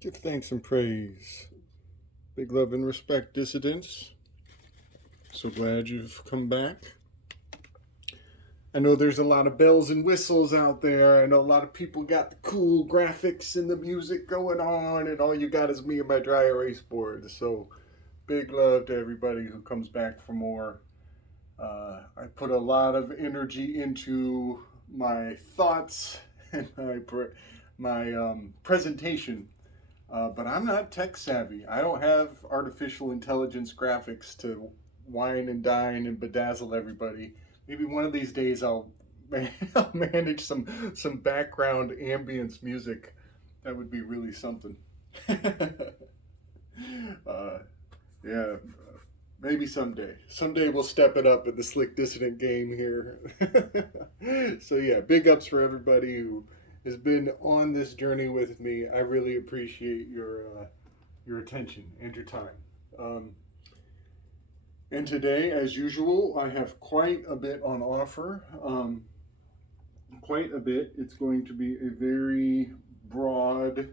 Give thanks and praise. Big love and respect, dissidents. So glad you've come back. I know there's a lot of bells and whistles out there. I know a lot of people got the cool graphics and the music going on, and all you got is me and my dry erase board. So big love to everybody who comes back for more. I put a lot of energy into my thoughts and my presentation. But I'm not tech savvy. I don't have artificial intelligence graphics to wine and dine and bedazzle everybody. Maybe one of these days I'll manage some background ambience music. That would be really something. Yeah, maybe someday. Someday we'll step it up in the Slick Dissident game here. So yeah, big ups for everybody who has been on this journey with me. I really appreciate your attention and your time. And today, as usual, I have quite a bit on offer. Quite a bit. It's going to be a very broad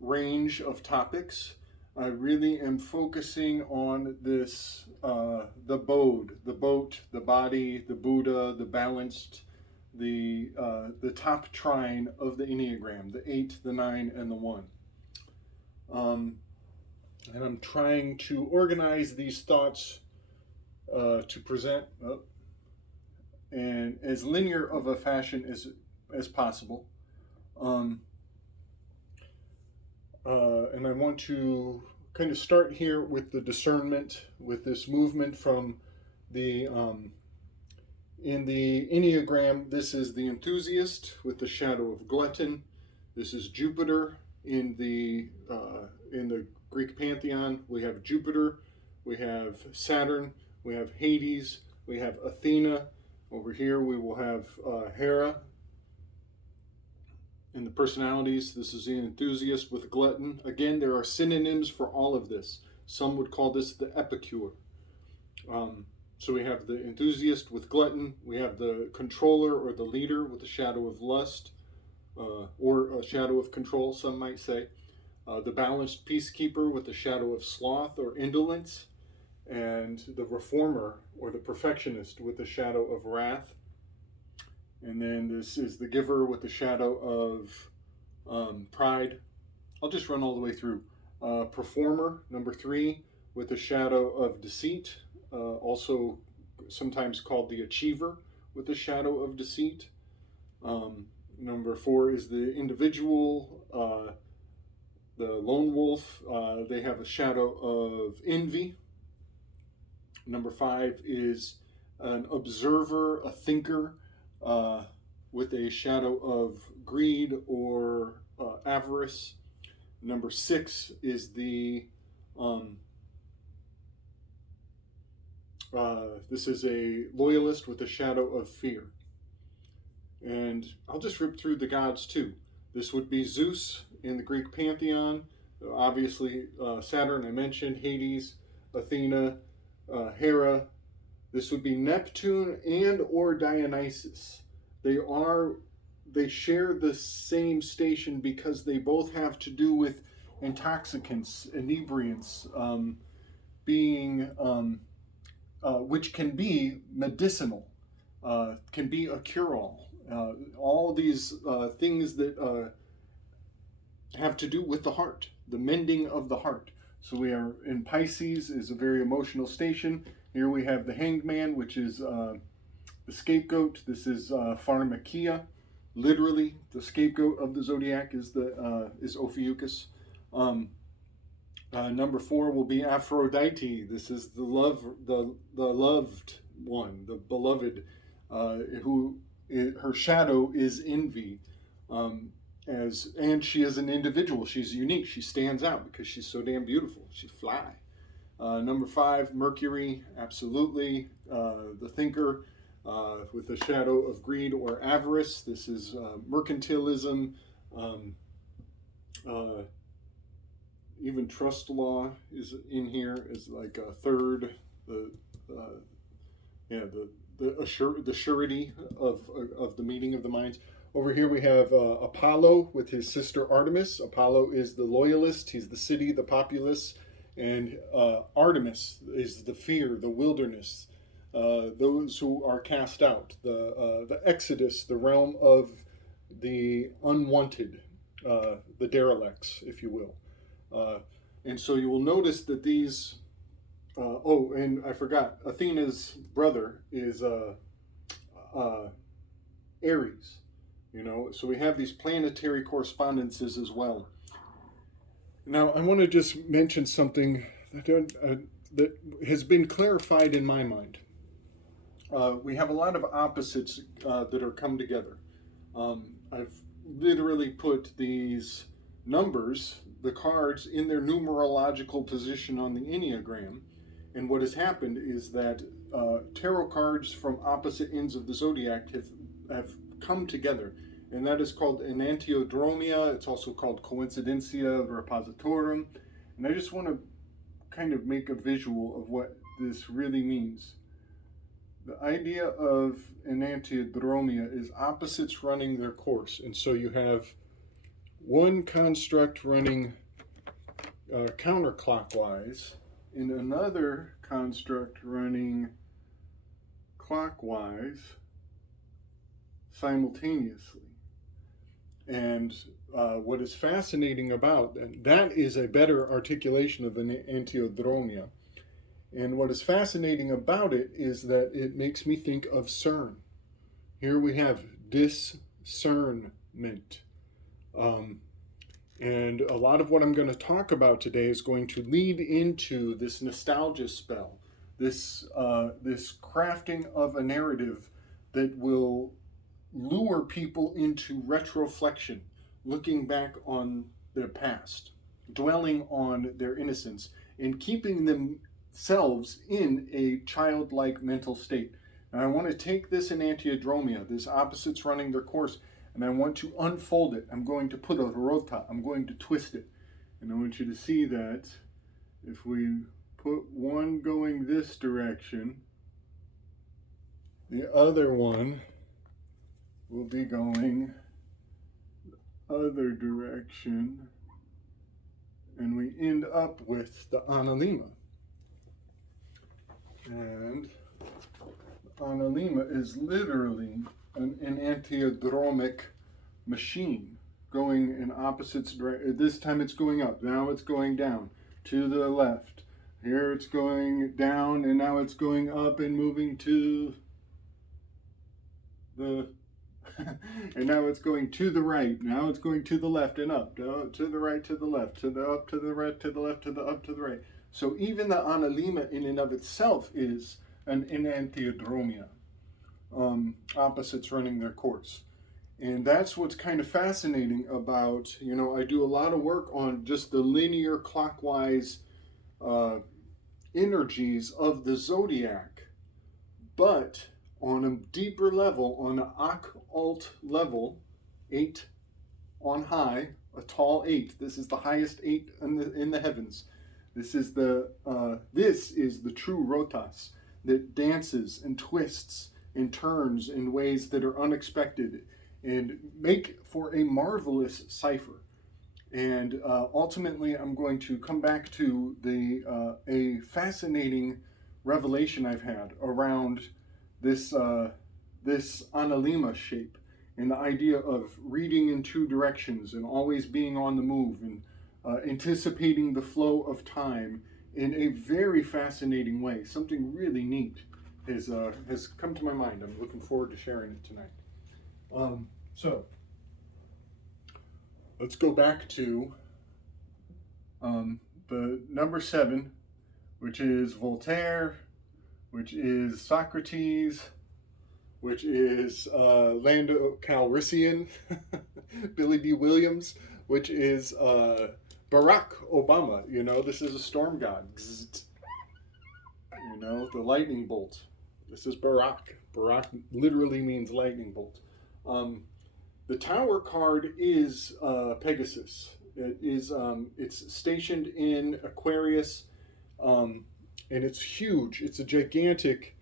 range of topics. I really am focusing on this the boat, the body, the Buddha, the balanced, the top trine of the Enneagram, the 8, the 9, and the 1. And I'm trying to organize these thoughts to present in as linear of a fashion as possible. And I want to kind of start here with the discernment, with this movement from the in the Enneagram. This is the enthusiast with the shadow of glutton. This is Jupiter in the Greek pantheon. We have Jupiter, we have Saturn, we have Hades, we have Athena. Over here we will have Hera. In the personalities, this is the enthusiast with glutton. Again, there are synonyms for all of this. Some would call this the epicure. So we have the enthusiast with glutton. We have the controller or the leader with the shadow of lust, or a shadow of control, some might say. The balanced peacekeeper with the shadow of sloth or indolence, and the reformer or the perfectionist with the shadow of wrath. And then this is the giver with the shadow of pride. I'll just run all the way through. Performer, number 3, with the shadow of deceit, also sometimes called the achiever with the shadow of deceit. Number 4 is the individual, the lone wolf. They have a shadow of envy. Number 5 is an observer, a thinker, with a shadow of greed or avarice. Number 6 is the this is a loyalist with a shadow of fear. And I'll just rip through the gods too. This would be Zeus in the Greek pantheon. Obviously, Saturn I mentioned, Hades, Athena, Hera. This would be Neptune and or Dionysus. They share the same station because they both have to do with intoxicants, inebriants, being which can be medicinal, can be a cure-all. All these things that have to do with the heart, the mending of the heart. So we are in Pisces, is a very emotional station. Here we have the Hanged Man, which is the scapegoat. This is Pharmakia. Literally, the scapegoat of the zodiac is Ophiuchus. Number 4 will be Aphrodite. This is the loved one, the beloved, her shadow is envy. And she is an individual. She's unique. She stands out because she's so damn beautiful. She fly. Number 5, Mercury, absolutely, the thinker with the shadow of greed or avarice. This is mercantilism, even trust law is in here is like a third. The surety of the meeting of the minds. Over here we have Apollo with his sister Artemis. Apollo is the loyalist, he's the city, the populace, and Artemis is the fear, the wilderness, those who are cast out, the exodus, the realm of the unwanted, the derelicts, if you will. And so you will notice that these, oh, and I forgot, Athena's brother is Aries. So we have these planetary correspondences as well. Now, I want to just mention something that has been clarified in my mind. We have a lot of opposites that are come together. I've literally put these numbers, the cards, in their numerological position on the Enneagram. And what has happened is that tarot cards from opposite ends of the zodiac have come together, and that is called Enantiodromia. It's also called Coincidentia Repositorum, and I just want to kind of make a visual of what this really means. The idea of Enantiodromia is opposites running their course, and so you have one construct running counterclockwise and another construct running clockwise simultaneously. And what is fascinating about that is a better articulation of the Enneagram. And what is fascinating about it is that it makes me think of CERN. Here we have discernment. And a lot of what I'm going to talk about today is going to lead into this nostalgia spell, this crafting of a narrative that will lure people into retroflexion, looking back on their past, dwelling on their innocence, and keeping themselves in a childlike mental state. And I want to take this enantiodromia, this opposites running their course, and I want to unfold it. I'm going to put a rota, I'm going to twist it. And I want you to see that if we put one going this direction, the other one will be going the other direction, and we end up with the analema. And the analema is literally an enantiodromic machine going in opposites direction. This time it's going up, now it's going down to the left. Here it's going down, and now it's going up and moving to the and now it's going to the right. Now it's going to the left and up, to the right, to the left, to the up, to the right, to the left, to the up, to the right. So even the analema in and of itself is an enantiodromia, opposites running their course. And that's what's kind of fascinating about, I do a lot of work on just the linear clockwise energies of the zodiac, but on a deeper level, on an occult level, 8 on high, a tall 8. This is the highest 8 in the heavens. This is the true rotas that dances and twists and turns in ways that are unexpected and make for a marvelous cipher. And ultimately, I'm going to come back to a fascinating revelation I've had around this analema shape, and the idea of reading in two directions and always being on the move and anticipating the flow of time in a very fascinating way. Something really neat has come to my mind. I'm looking forward to sharing it tonight. So let's go back to the number 7, which is Voltaire, which is Socrates, which is Lando Calrissian, Billy D. Williams, which is Barack Obama. This is a storm god. The lightning bolt. This is Barack. Barack literally means lightning bolt. The Tower card is Pegasus. It is it's stationed in Aquarius. And it's huge. It's a gigantic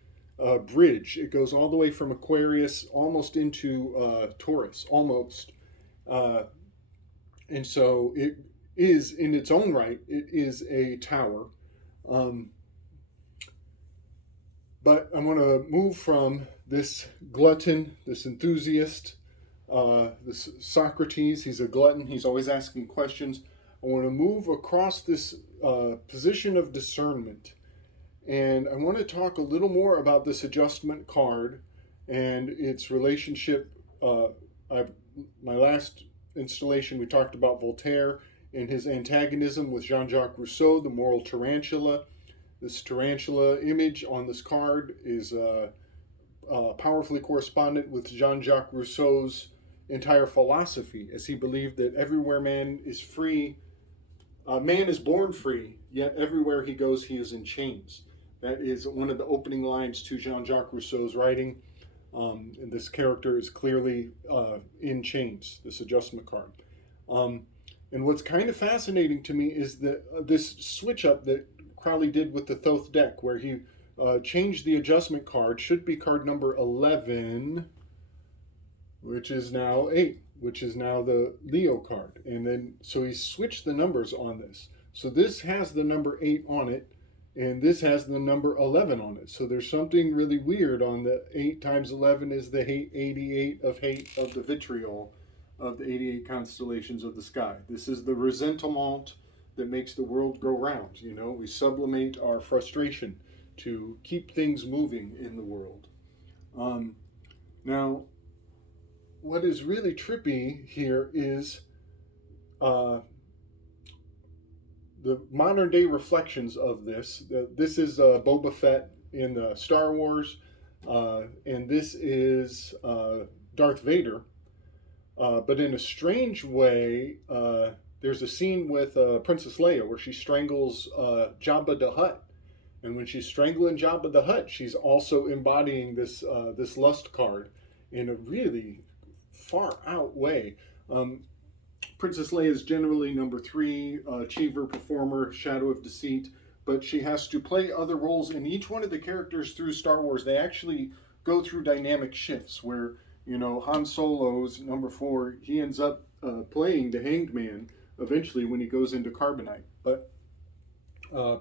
bridge. It goes all the way from Aquarius almost into Taurus, almost. And so it is, in its own right, it is a tower. But I want to move from this glutton, this enthusiast, this Socrates. He's a glutton. He's always asking questions. I want to move across this position of discernment. And I want to talk a little more about this adjustment card and its relationship. My last installation, we talked about Voltaire and his antagonism with Jean-Jacques Rousseau, the moral tarantula. This tarantula image on this card is powerfully correspondent with Jean-Jacques Rousseau's entire philosophy, as he believed that everywhere man is free, man is born free, yet everywhere he goes he is in chains. That is one of the opening lines to Jean-Jacques Rousseau's writing. And this character is clearly in chains, this adjustment card. And what's kind of fascinating to me is that this switch up that Crowley did with the Thoth deck, where he changed the adjustment card, should be card number 11, which is now 8, which is now the Leo card. And then, so he switched the numbers on this. So this has the number 8 on it, and this has the number 11 on it. So there's something really weird on the 8 times 11 is the 88 of hate of the vitriol of the 88 constellations of the sky. This is the resentment that makes the world go round. You know, we sublimate our frustration to keep things moving in the world. Now, what is really trippy here is the modern day reflections of this. This is Boba Fett in Star Wars, and this is Darth Vader. But in a strange way, there's a scene with Princess Leia where she strangles Jabba the Hutt. And when she's strangling Jabba the Hutt, she's also embodying this lust card in a really far out way. Princess Leia is generally number 3, achiever, performer, shadow of deceit, but she has to play other roles. And each one of the characters through Star Wars, they actually go through dynamic shifts where, you know, Han Solo's number 4, he ends up playing the Hanged Man eventually when he goes into Carbonite. But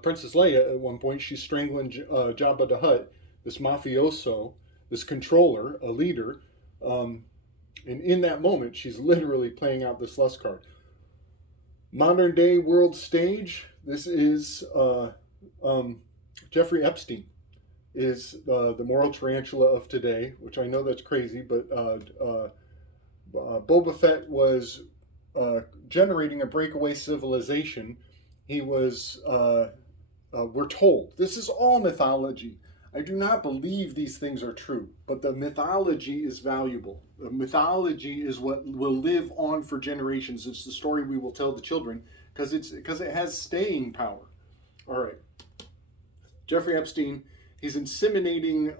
Princess Leia, at one point, she's strangling Jabba the Hutt, this mafioso, this controller, a leader, and in that moment, she's literally playing out this lust card. Modern day world stage, this is Jeffrey Epstein is the moral tarantula of today, which I know that's crazy, but Boba Fett was generating a breakaway civilization. He was, we're told, this is all mythology. I do not believe these things are true, but the mythology is valuable. The mythology is what will live on for generations. It's the story we will tell the children because it has staying power. All right. Jeffrey Epstein, he's inseminating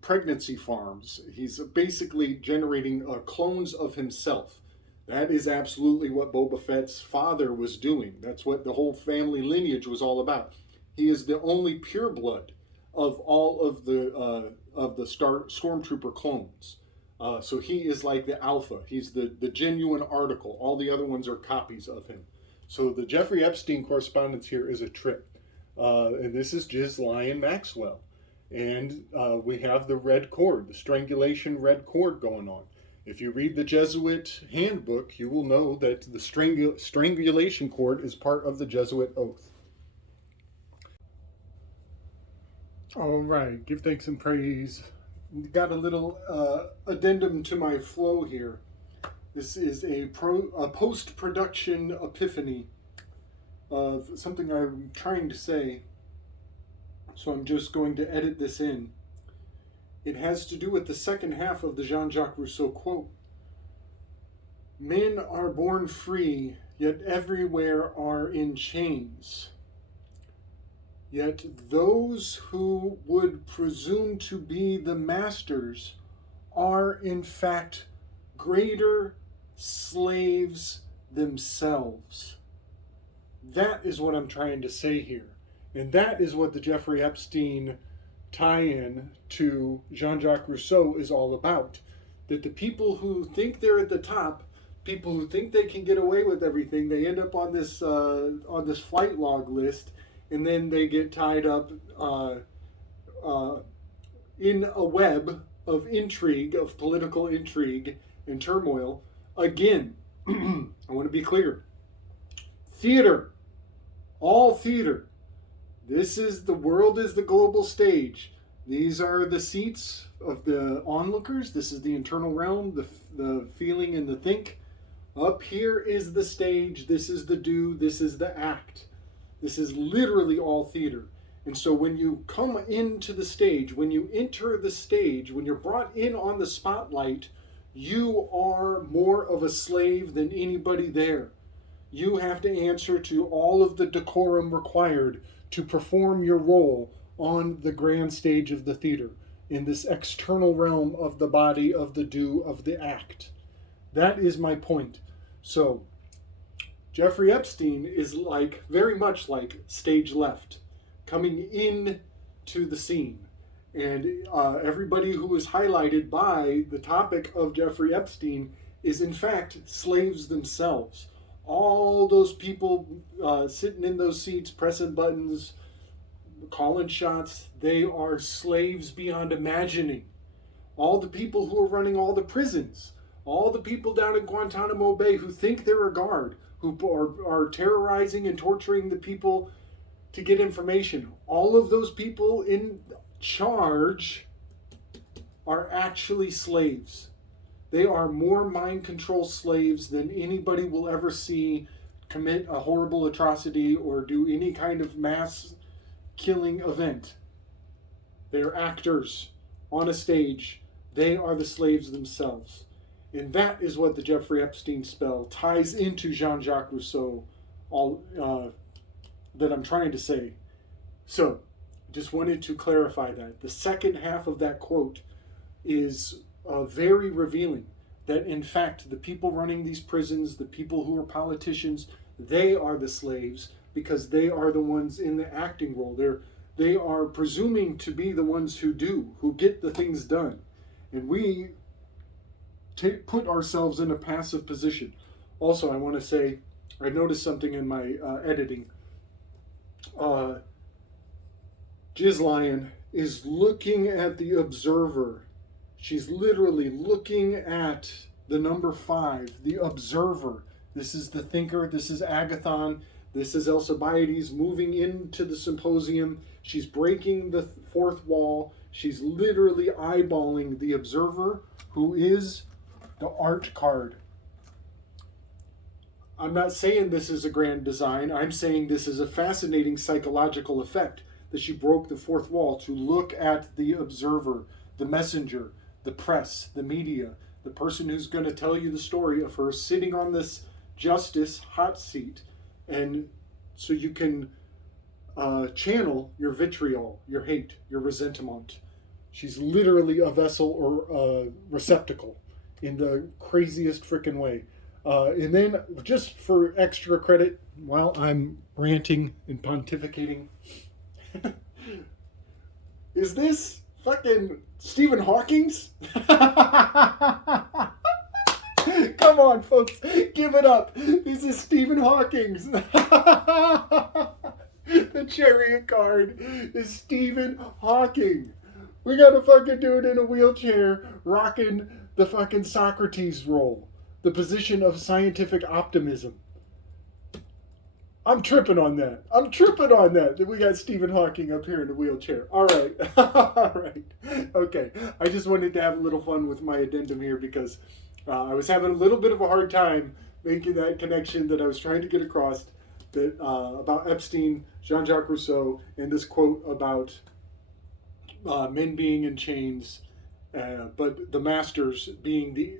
pregnancy farms. He's basically generating clones of himself. That is absolutely what Boba Fett's father was doing. That's what the whole family lineage was all about. He is the only pureblood of all of the Stormtrooper clones. So he is like the alpha. He's the genuine article. All the other ones are copies of him. So the Jeffrey Epstein correspondence here is a trip. And this is Ghislaine Maxwell. And we have the red cord, the strangulation red cord going on. If you read the Jesuit handbook, you will know that the strangulation cord is part of the Jesuit oath. All right, give thanks and praise. Got a little addendum to my flow here. This is a post-production epiphany of something I'm trying to say. So I'm just going to edit this in. It has to do with the second half of the Jean-Jacques Rousseau quote. Men are born free, yet everywhere are in chains. Yet those who would presume to be the masters are in fact greater slaves themselves. That is what I'm trying to say here. And that is what the Jeffrey Epstein tie-in to Jean-Jacques Rousseau is all about. That the people who think they're at the top, people who think they can get away with everything, they end up on this flight log list, and then they get tied up in a web of intrigue, of political intrigue and turmoil. Again, I want to be clear. Theater, all theater. This is the world is the global stage. These are the seats of the onlookers. This is the internal realm, the feeling and the think. Up here is the stage. This is the do. This is the act. This is literally all theater. And so when you come into the stage, when you enter the stage, when you're brought in on the spotlight, you are more of a slave than anybody there. You have to answer to all of the decorum required to perform your role on the grand stage of the theater, in this external realm of the body, of the do, of the act. That is my point. So, Jeffrey Epstein is like, very much like stage left, coming in to the scene. And everybody who is highlighted by the topic of Jeffrey Epstein is in fact slaves themselves. All those people sitting in those seats, pressing buttons, calling shots, they are slaves beyond imagining. All the people who are running all the prisons, all the people down in Guantanamo Bay who think they're a guard, who are terrorizing and torturing the people to get information, all of those people in charge are actually slaves. They are more mind control slaves than anybody will ever see commit a horrible atrocity or do any kind of mass killing event. They are actors on a stage. They are the slaves themselves. And that is what the Jeffrey Epstein spell ties into Jean-Jacques Rousseau, all that I'm trying to say. So, just wanted to clarify that. The second half of that quote is very revealing, that in fact the people running these prisons, the people who are politicians, they are the slaves because they are the ones in the acting role. They are presuming to be the ones who do, who get the things done. And we put ourselves in a passive position. Also, I want to say, I noticed something in my editing. Gizlion is looking at the observer. She's literally looking at the number 5, the observer. This is the thinker. This is Agathon. This is Alcibiades moving into the symposium. She's breaking the fourth wall. She's literally eyeballing the observer, who is the art card. I'm not saying this is a grand design. I'm saying this is a fascinating psychological effect, that she broke the fourth wall to look at the observer, the messenger, the press, the media, the person who's going to tell you the story of her sitting on this justice hot seat. And so you can channel your vitriol, your hate, your resentment. She's literally a vessel or a receptacle in the craziest freaking way. And then, just for extra credit, while I'm ranting and pontificating, is this fucking Stephen Hawking's? Come on, folks, give it up. This is Stephen Hawking's. The chariot card is Stephen Hawking. We gotta fucking do it in a wheelchair, rocking the fucking Socrates role, the position of scientific optimism. I'm tripping on that. That we got Stephen Hawking up here in a wheelchair. All right. All right. Okay. I just wanted to have a little fun with my addendum here because I was having a little bit of a hard time making that connection that I was trying to get across, that about Epstein, Jean-Jacques Rousseau, and this quote about men being in chains, but the masters being the,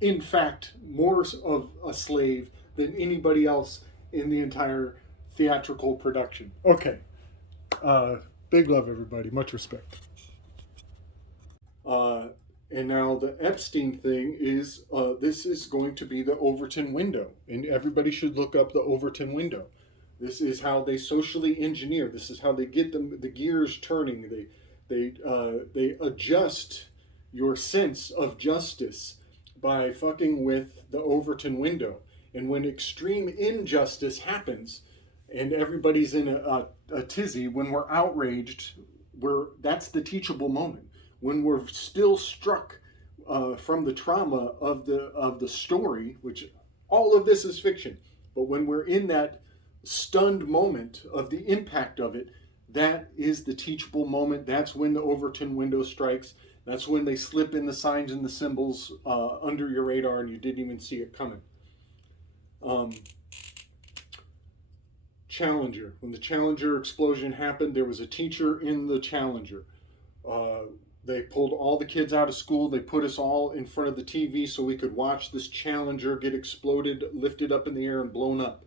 in fact, more of a slave than anybody else in the entire theatrical production. Okay. Big love, everybody. Much respect. And now the Epstein thing is, this is going to be the Overton window. And everybody should look up the Overton window. This is how they socially engineer. This is how they get the gears turning. They adjust your sense of justice by fucking with the Overton window. And when extreme injustice happens, and everybody's in a tizzy, when we're outraged, that's the teachable moment. When we're still struck from the trauma of the story, which all of this is fiction, but when we're in that stunned moment of the impact of it, that is the teachable moment. That's when the Overton window strikes. That's when they slip in the signs and the symbols under your radar and you didn't even see it coming. Challenger. When the Challenger explosion happened, there was a teacher in the Challenger. They pulled all the kids out of school. They put us all in front of the TV so we could watch this Challenger get exploded, lifted up in the air, and blown up.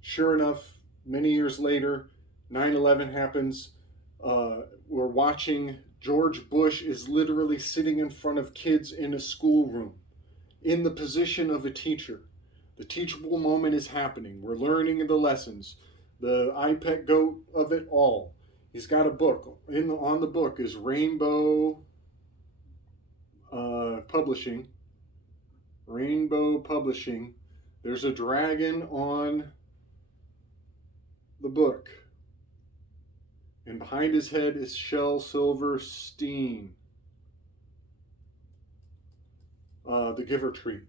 Sure enough, many years later, 9/11 happens. We're watching. George Bush is literally sitting in front of kids in a schoolroom in the position of a teacher. The teachable moment is happening. We're learning the lessons. The iPet goat of it all. He's got a book. On the book is Rainbow Publishing. Rainbow Publishing. There's a dragon on the book. And behind his head is Shel Silverstein. The Giver Tree.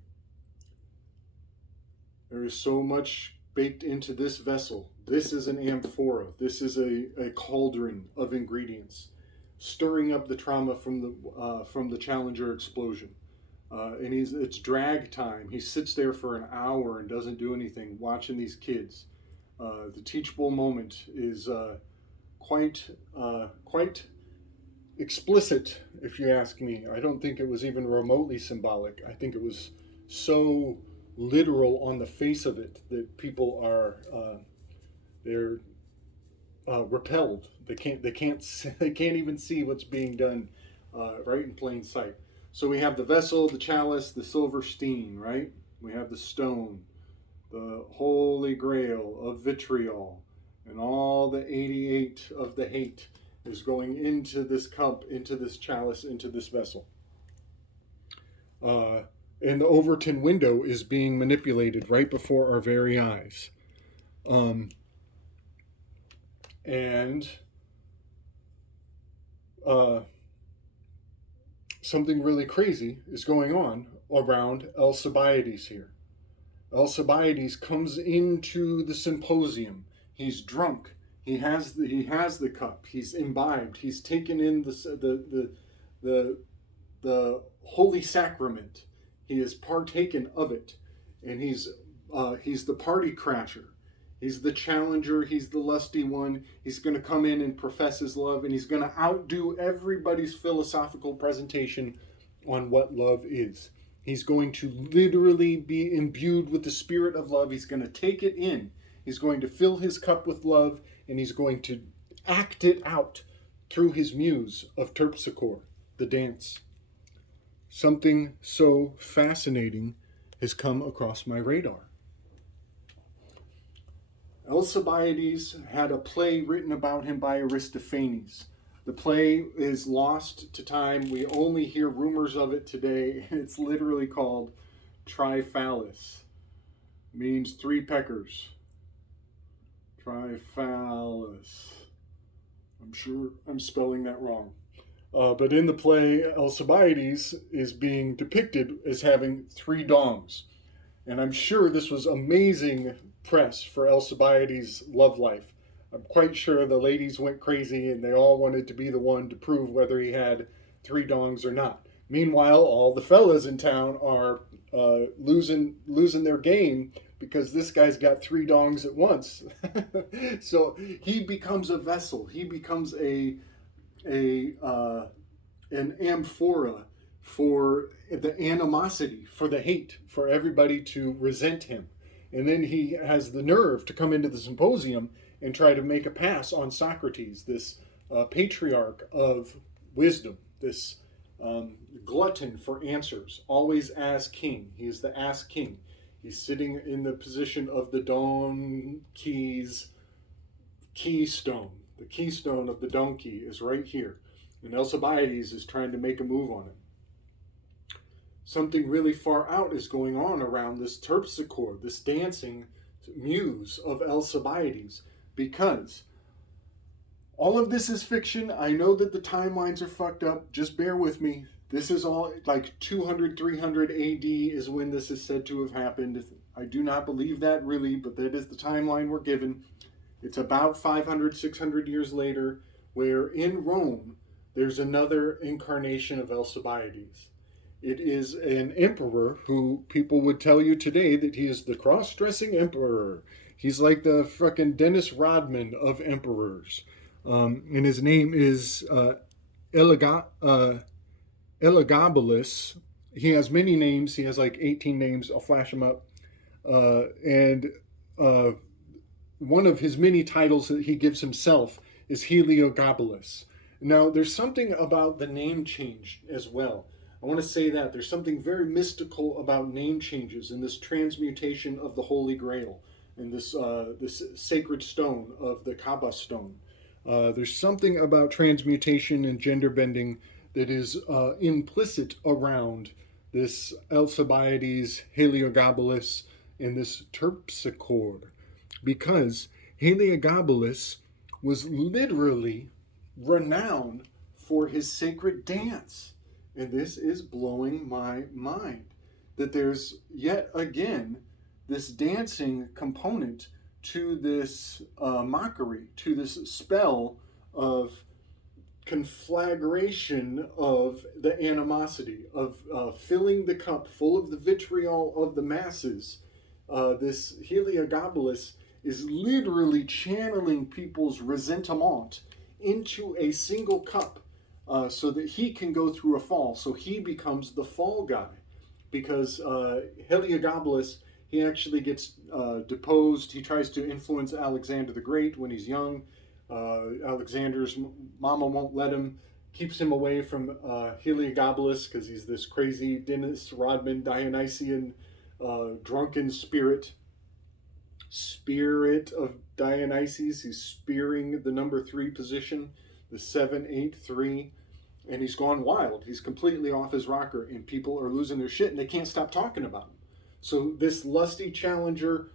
There is so much baked into this vessel. This is an amphora. This is a cauldron of ingredients, stirring up the trauma from the Challenger explosion. And it's drag time. He sits there for an hour and doesn't do anything, watching these kids. The teachable moment is quite explicit, if you ask me. I don't think it was even remotely symbolic. I think it was so literal on the face of it that people are they're repelled. They can't even see what's being done right in plain sight. So we have the vessel, the chalice, the Silverstein, right? We have the stone, the Holy Grail of vitriol, and all the 88 of the hate is going into this cup, into this chalice, into this vessel. And the Overton window is being manipulated right before our very eyes. Something really crazy is going on around Alcibiades here. Alcibiades comes into the symposium. He's drunk. He has the cup. He's imbibed. He's taken in the holy sacrament. He has partaken of it, and he's the party crasher. He's the challenger. He's the lusty one. He's going to come in and profess his love, and he's going to outdo everybody's philosophical presentation on what love is. He's going to literally be imbued with the spirit of love. He's going to take it in. He's going to fill his cup with love, and he's going to act it out through his muse of Terpsichore, the dance. Something so fascinating has come across my radar. Alcibiades had a play written about him by Aristophanes. The play is lost to time. We only hear rumors of it today. It's literally called Triphallus. Means three peckers. Triphallus. I'm sure I'm spelling that wrong. But in the play, Alcibiades is being depicted as having three dongs. And I'm sure this was amazing press for Alcibiades' love life. I'm quite sure the ladies went crazy and they all wanted to be the one to prove whether he had three dongs or not. Meanwhile, all the fellas in town are losing their game because this guy's got three dongs at once. So he becomes a vessel. He becomes an amphora for the animosity, for the hate, for everybody to resent him. And then he has the nerve to come into the symposium and try to make a pass on Socrates, this patriarch of wisdom, this glutton for answers, always as king. He is the ass king. He's sitting in the position of the donkey's keystone. The keystone of the donkey is right here. And Alcibiades is trying to make a move on him. Something really far out is going on around this terpsichore, this dancing muse of Alcibiades, because all of this is fiction. I know that the timelines are fucked up. Just bear with me. This is all like 200, 300 AD is when this is said to have happened. I do not believe that really, but that is the timeline we're given. It's about 500, 600 years later, where in Rome, there's another incarnation of Alcibiades. It is an emperor who people would tell you today that he is the cross-dressing emperor. He's like the fucking Dennis Rodman of emperors. And his name is Elagabalus. He has many names. He has like 18 names. I'll flash them up. And one of his many titles that he gives himself is Heliogabalus. Now, there's something about the name change as well. I want to say that there's something very mystical about name changes and this transmutation of the Holy Grail and this sacred stone of the Kaaba stone. There's something about transmutation and gender bending that is implicit around this Alcibiades, Heliogabalus, and this terpsichore, because Heliogabalus was literally renowned for his sacred dance. And this is blowing my mind, that there's yet again this dancing component to this mockery, to this spell of conflagration of the animosity, of filling the cup full of the vitriol of the masses. This Heliogabalus is literally channeling people's resentment into a single cup. So that he can go through a fall. So he becomes the fall guy. Because Heliogabalus, he actually gets deposed. He tries to influence Alexander the Great when he's young. Alexander's mama won't let him. Keeps him away from Heliogabalus because he's this crazy Dennis Rodman Dionysian drunken spirit. Spirit of Dionysus. He's spearing the number 3 position. The 7-8-3, and he's gone wild. He's completely off his rocker, and people are losing their shit, and they can't stop talking about him. So this lusty challenger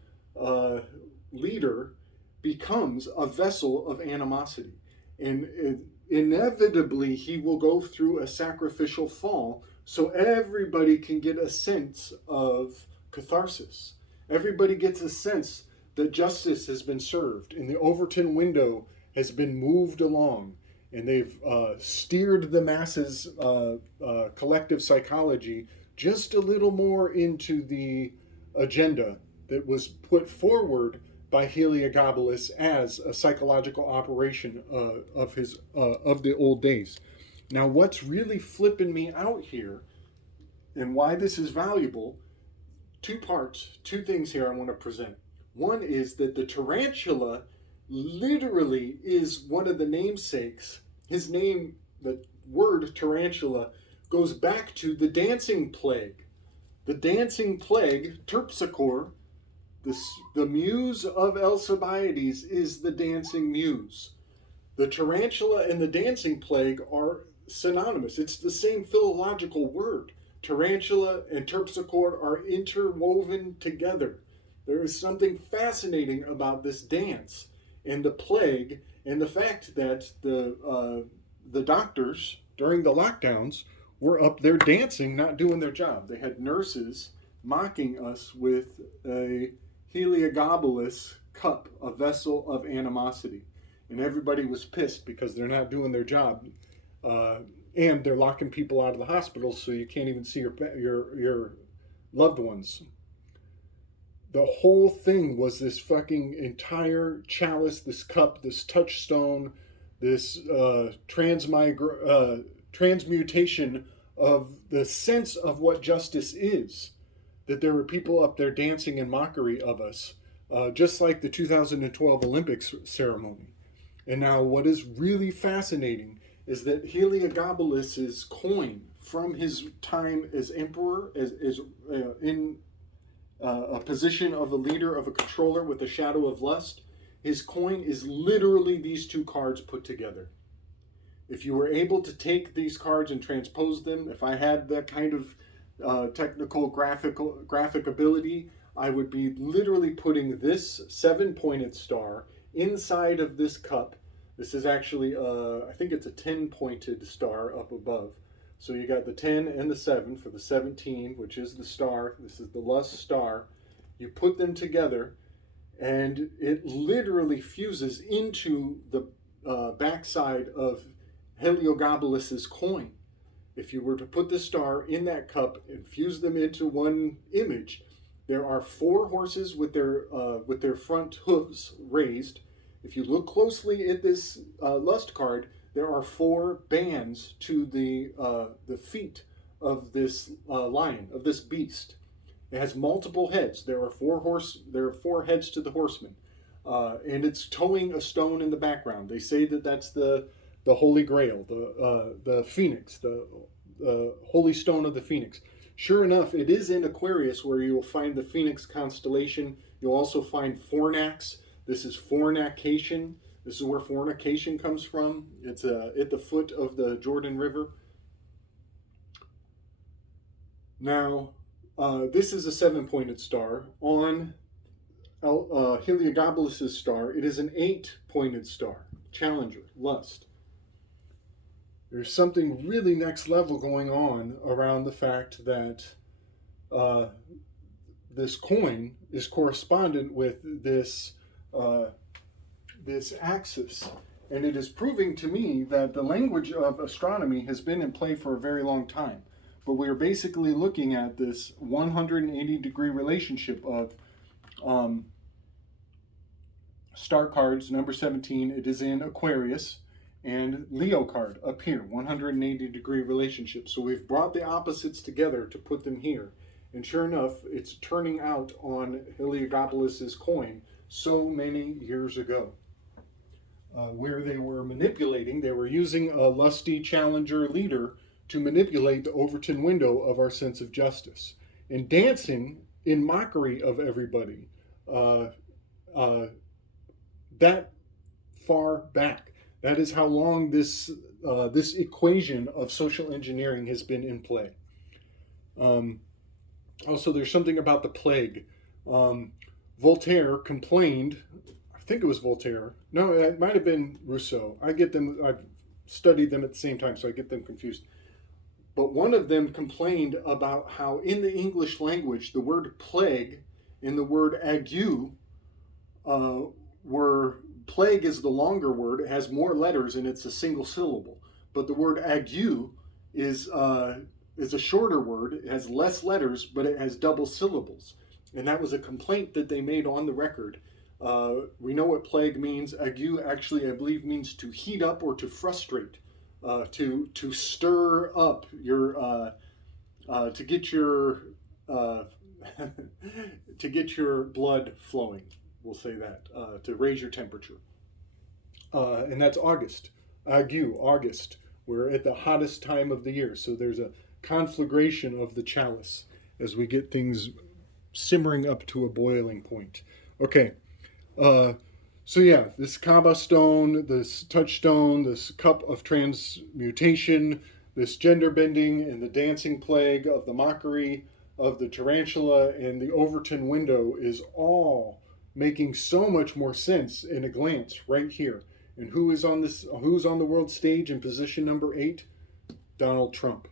leader becomes a vessel of animosity, and inevitably he will go through a sacrificial fall, so everybody can get a sense of catharsis. Everybody gets a sense that justice has been served, and the Overton window has been moved along. And they've steered the masses' collective psychology just a little more into the agenda that was put forward by Heliogabalus as a psychological operation of the old days. Now, what's really flipping me out here, and why this is valuable, 2 parts, 2 things here I want to present. One is that the tarantula literally is one of the namesakes. His name, the word tarantula, goes back to the dancing plague. The dancing plague, terpsichore, the muse of Alcibiades is the dancing muse. The tarantula and the dancing plague are synonymous. It's the same philological word. Tarantula and terpsichore are interwoven together. There is something fascinating about this dance and the plague, and the fact that the doctors during the lockdowns were up there dancing, not doing their job. They had nurses mocking us with a Heliogabalus cup, a vessel of animosity, and everybody was pissed because they're not doing their job, and they're locking people out of the hospital, so you can't even see your loved ones. The whole thing was this fucking entire chalice, this cup, this touchstone, this transmutation of the sense of what justice is. That there were people up there dancing in mockery of us, just like the 2012 Olympics ceremony. And now what is really fascinating is that Heliogabalus's coin from his time as emperor, in a position of a leader, of a controller with a shadow of lust. His coin is literally these two cards put together. If you were able to take these cards and transpose them, if I had that kind of technical graphic ability, I would be literally putting this 7-pointed star inside of this cup. This is actually, I think it's a 10-pointed star up above. So you got the 10 and the 7 for the 17, which is the star. This is the lust star. You put them together, and it literally fuses into the backside of Heliogabalus's coin. If you were to put the star in that cup and fuse them into one image, there are 4 horses with their front hooves raised. If you look closely at this lust card, there are 4 bands to the feet of this lion, of this beast. It has multiple heads. There are 4 heads to the horseman, and it's towing a stone in the background. They say that that's the Holy Grail, the Phoenix, the holy stone of the Phoenix. Sure enough, it is in Aquarius where you will find the Phoenix constellation. You'll also find fornax. This is fornication. This is where fornication comes from. It's at the foot of the Jordan River. Now, this is a 7-pointed star. On Heliogabalus's star, it is an 8-pointed star. Challenger, lust. There's something really next level going on around the fact that this coin is correspondent with this axis. And it is proving to me that the language of astronomy has been in play for a very long time. But we're basically looking at this 180-degree relationship of star cards, number 17. It is in Aquarius. And Leo card up here, 180-degree relationship. So we've brought the opposites together to put them here. And sure enough, it's turning out on Heliogabalus's coin so many years ago. Where they were manipulating, they were using a lusty challenger leader to manipulate the Overton window of our sense of justice. And dancing in mockery of everybody. That far back. That is how long this equation of social engineering has been in play. Also, there's something about the plague. Voltaire complained, I think it was Voltaire. No, it might have been Rousseau. I've studied them at the same time, so I get them confused. But one of them complained about how in the English language, the word plague and the word ague were... Plague is the longer word. It has more letters and it's a single syllable. But the word ague is a shorter word. It has less letters, but it has double syllables. And that was a complaint that they made on the record. We know what plague means. Ague actually, I believe, means to heat up or to frustrate, to stir up your, to get your to get your blood flowing. We'll say that, to raise your temperature. And that's August. Ague, August. We're at the hottest time of the year. So there's a conflagration of the chalice as we get things simmering up to a boiling point. Okay. So yeah, this Kaaba stone, this touchstone, this cup of transmutation, this gender bending and the dancing plague of the mockery of the tarantula and the Overton window is all making so much more sense in a glance right here. And who's on the world stage in position number 8? Donald Trump.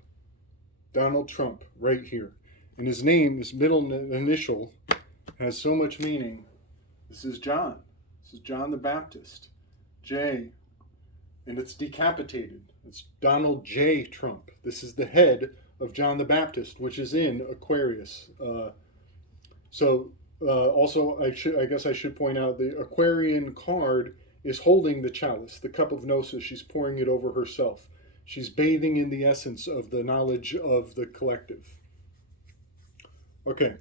Donald Trump, right here. And his name, his middle initial, has so much meaning. This is John. This is John the Baptist. J. And it's decapitated. It's Donald J. Trump. This is the head of John the Baptist, which is in Aquarius. Also, I guess I should point out the Aquarian card is holding the chalice, the cup of gnosis. She's pouring it over herself. She's bathing in the essence of the knowledge of the collective. Okay.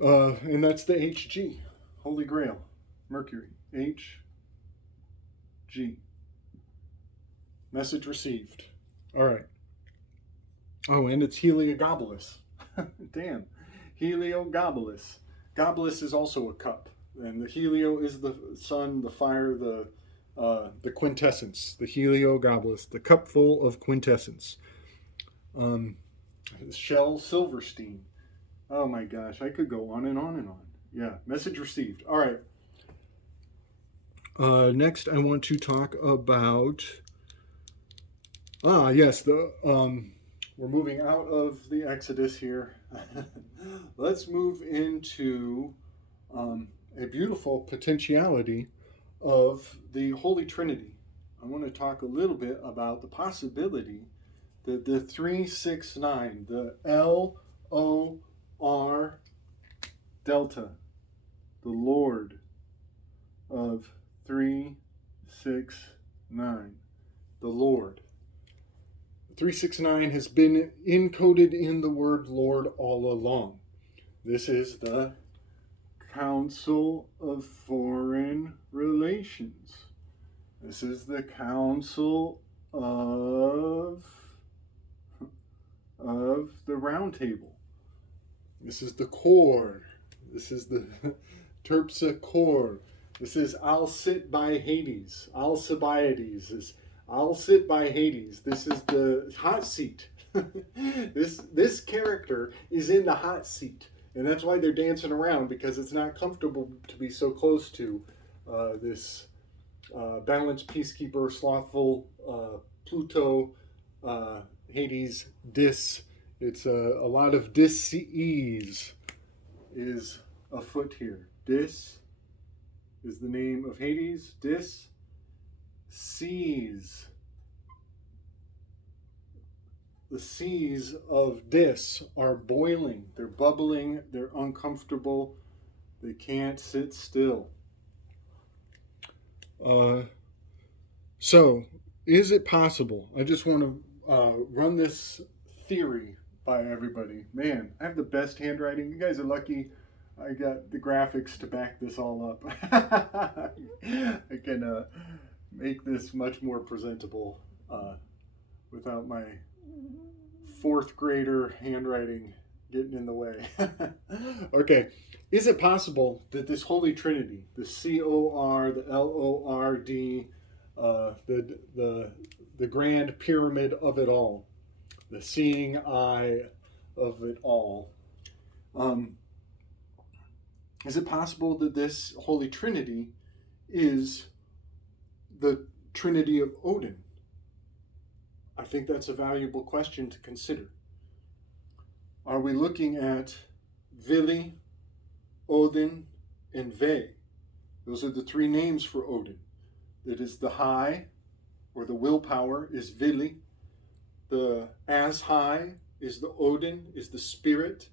And that's the HG, Holy Grail, Mercury, HG. Message received. All right. Oh, and it's Heliogabalus. Damn. Heliogabalus. Gabalus is also a cup, and the helio is the sun, the fire, the quintessence. The Heliogabalus, the cup full of quintessence. Shel Silverstein. Oh my gosh, I could go on and on and on. Yeah, message received. All right. Next, I want to talk about. Yes, we're moving out of the Exodus here. Let's move into a beautiful potentiality of the Holy Trinity. I want to talk a little bit about the possibility that the 369, the L-O-R delta, the Lord of 369, the Lord. 369 has been encoded in the word Lord all along. This is the Council of Foreign Relations. This is the Council of the Round Table. This is the core. This is the Terpsa core. This is I'll sit by Hades. Alcibiades is I'll sit by Hades. This is the hot seat. This character is in the hot seat. And that's why they're dancing around, because it's not comfortable to be so close to this balanced peacekeeper, slothful Pluto, Hades, dis. It's a lot of dis-ease is afoot here. Dis is the name of Hades. Dis. Seas. The seas of Dis are boiling. They're bubbling. They're uncomfortable. They can't sit still. So, is it possible? I just want to run this theory by everybody. Man, I have the best handwriting. You guys are lucky. I got the graphics to back this all up. I can make this much more presentable without my fourth grader handwriting getting in the way. Okay, is it possible that this Holy Trinity, the C-O-R, the L-O-R-D, the grand pyramid of it all, the seeing eye of it all, is it possible that this Holy Trinity is the Trinity of Odin? I think that's a valuable question to consider. Are we looking at Vili, Odin, and Ve? Those are the three names for Odin. It is the high, or the willpower, is Vili. The as high is the Odin, is the spirit.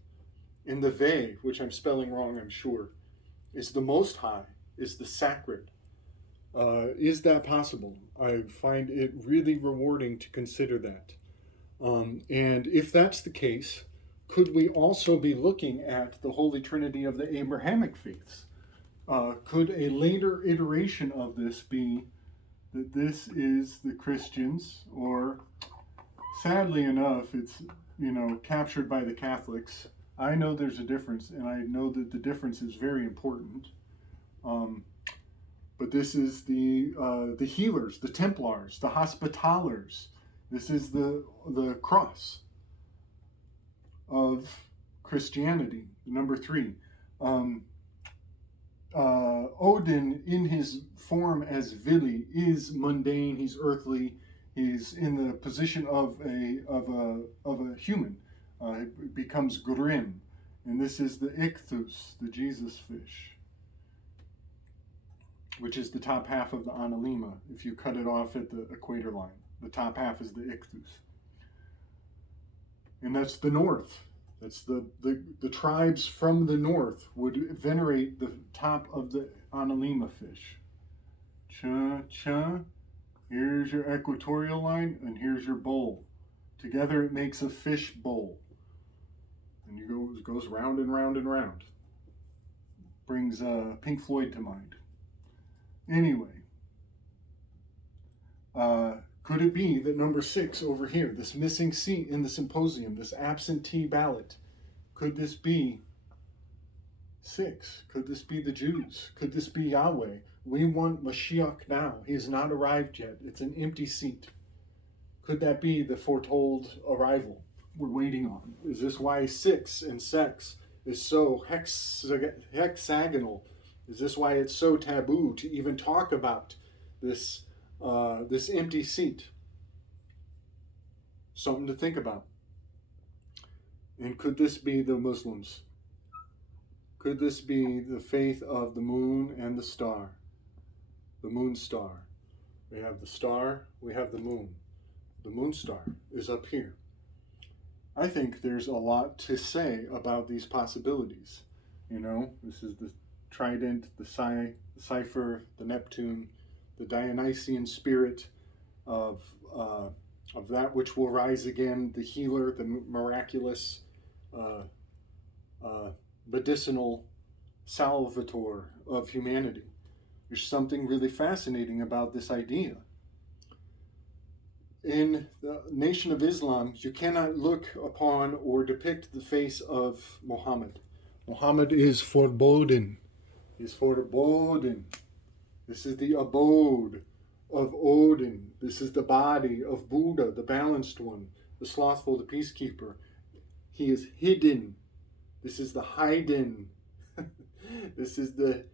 And the Ve, which I'm spelling wrong, I'm sure, is the most high, is the sacred. Is that possible? I find it really rewarding to consider that. And if that's the case, could we also be looking at the Holy Trinity of the Abrahamic faiths? Could a later iteration of this be that this is the Christians, or sadly enough, it's captured by the Catholics. I know there's a difference, and I know that the difference is very important. But this is the healers, the Templars, the Hospitallers. This is the cross of Christianity. Number 3. Odin, in his form as Vili, is mundane. He's earthly. He's in the position of a human. It becomes grim, and this is the ichthus, the Jesus fish, which is the top half of the analema. If you cut it off at the equator line, the top half is the ichthus, and that's the north. That's the tribes from the north would venerate the top of the analema fish. Cha. Here's your equatorial line, and here's your bowl. Together it makes a fish bowl. And it goes round and round and round. Brings Pink Floyd to mind. Anyway, could it be that number 6 over here, this missing seat in the symposium, this absentee ballot, could this be 6. Could this be the Jews? Could this be Yahweh? We want Mashiach now. He has not arrived yet. It's an empty seat. Could that be the foretold arrival we're waiting on? Is this why 6 and sex is so hexagonal? Is this why it's so taboo to even talk about this empty seat? Something to think about. And could this be the Muslims? Could this be the faith of the moon and the star? The moon star. We have the star, we have the moon. The moon star is up here. I think there's a lot to say about these possibilities. You know, this is the trident, the cipher, the Neptune, the Dionysian spirit of that which will rise again, the healer, the miraculous, medicinal salvator of humanity. There's something really fascinating about this idea. In the Nation of Islam, you cannot look upon or depict the face of Muhammad. Muhammad is forbidden. He's forbidden. This is the abode of Odin. This is the body of Buddha, the balanced one, the slothful, the peacekeeper. He is hidden. This is the hidden. This is the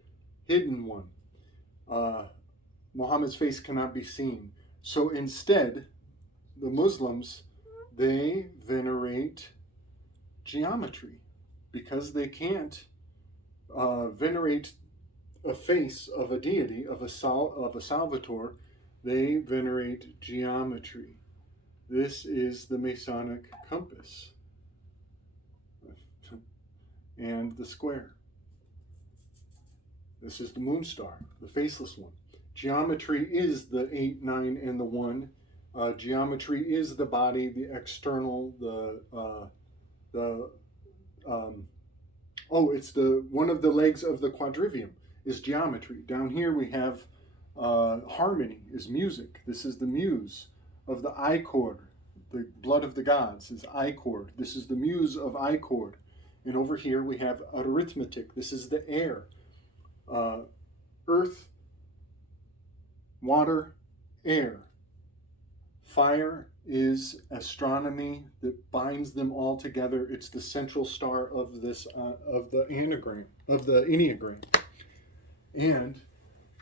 hidden one. Muhammad's face cannot be seen. So instead, the Muslims, they venerate geometry because they can't venerate a face of a deity, of a salvator. They venerate geometry. This is the Masonic compass and the square. This is the moon star, the faceless one. Geometry is the 8, 9, and the 1. Geometry is the body, the external, it's the one of the legs of the quadrivium is geometry. Down here we have harmony, is music. This is the muse of the I chord. The blood of the gods is I chord. This is the muse of I chord. And over here we have arithmetic. This is the air. Earth, water, air. Fire is astronomy that binds them all together. It's the central star of this of the Enneagram. And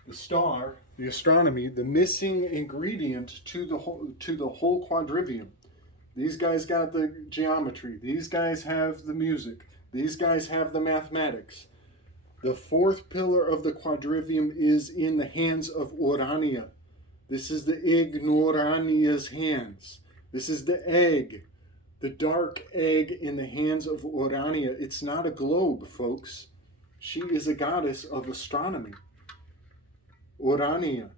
the star, the astronomy, the missing ingredient to the whole quadrivium. These guys got the geometry. These guys have the music. These guys have the mathematics. The fourth pillar of the quadrivium is in the hands of Urania. This is the Ignorania's hands. This is the egg, the dark egg in the hands of Urania. It's not a globe, folks. She is a goddess of astronomy. Urania,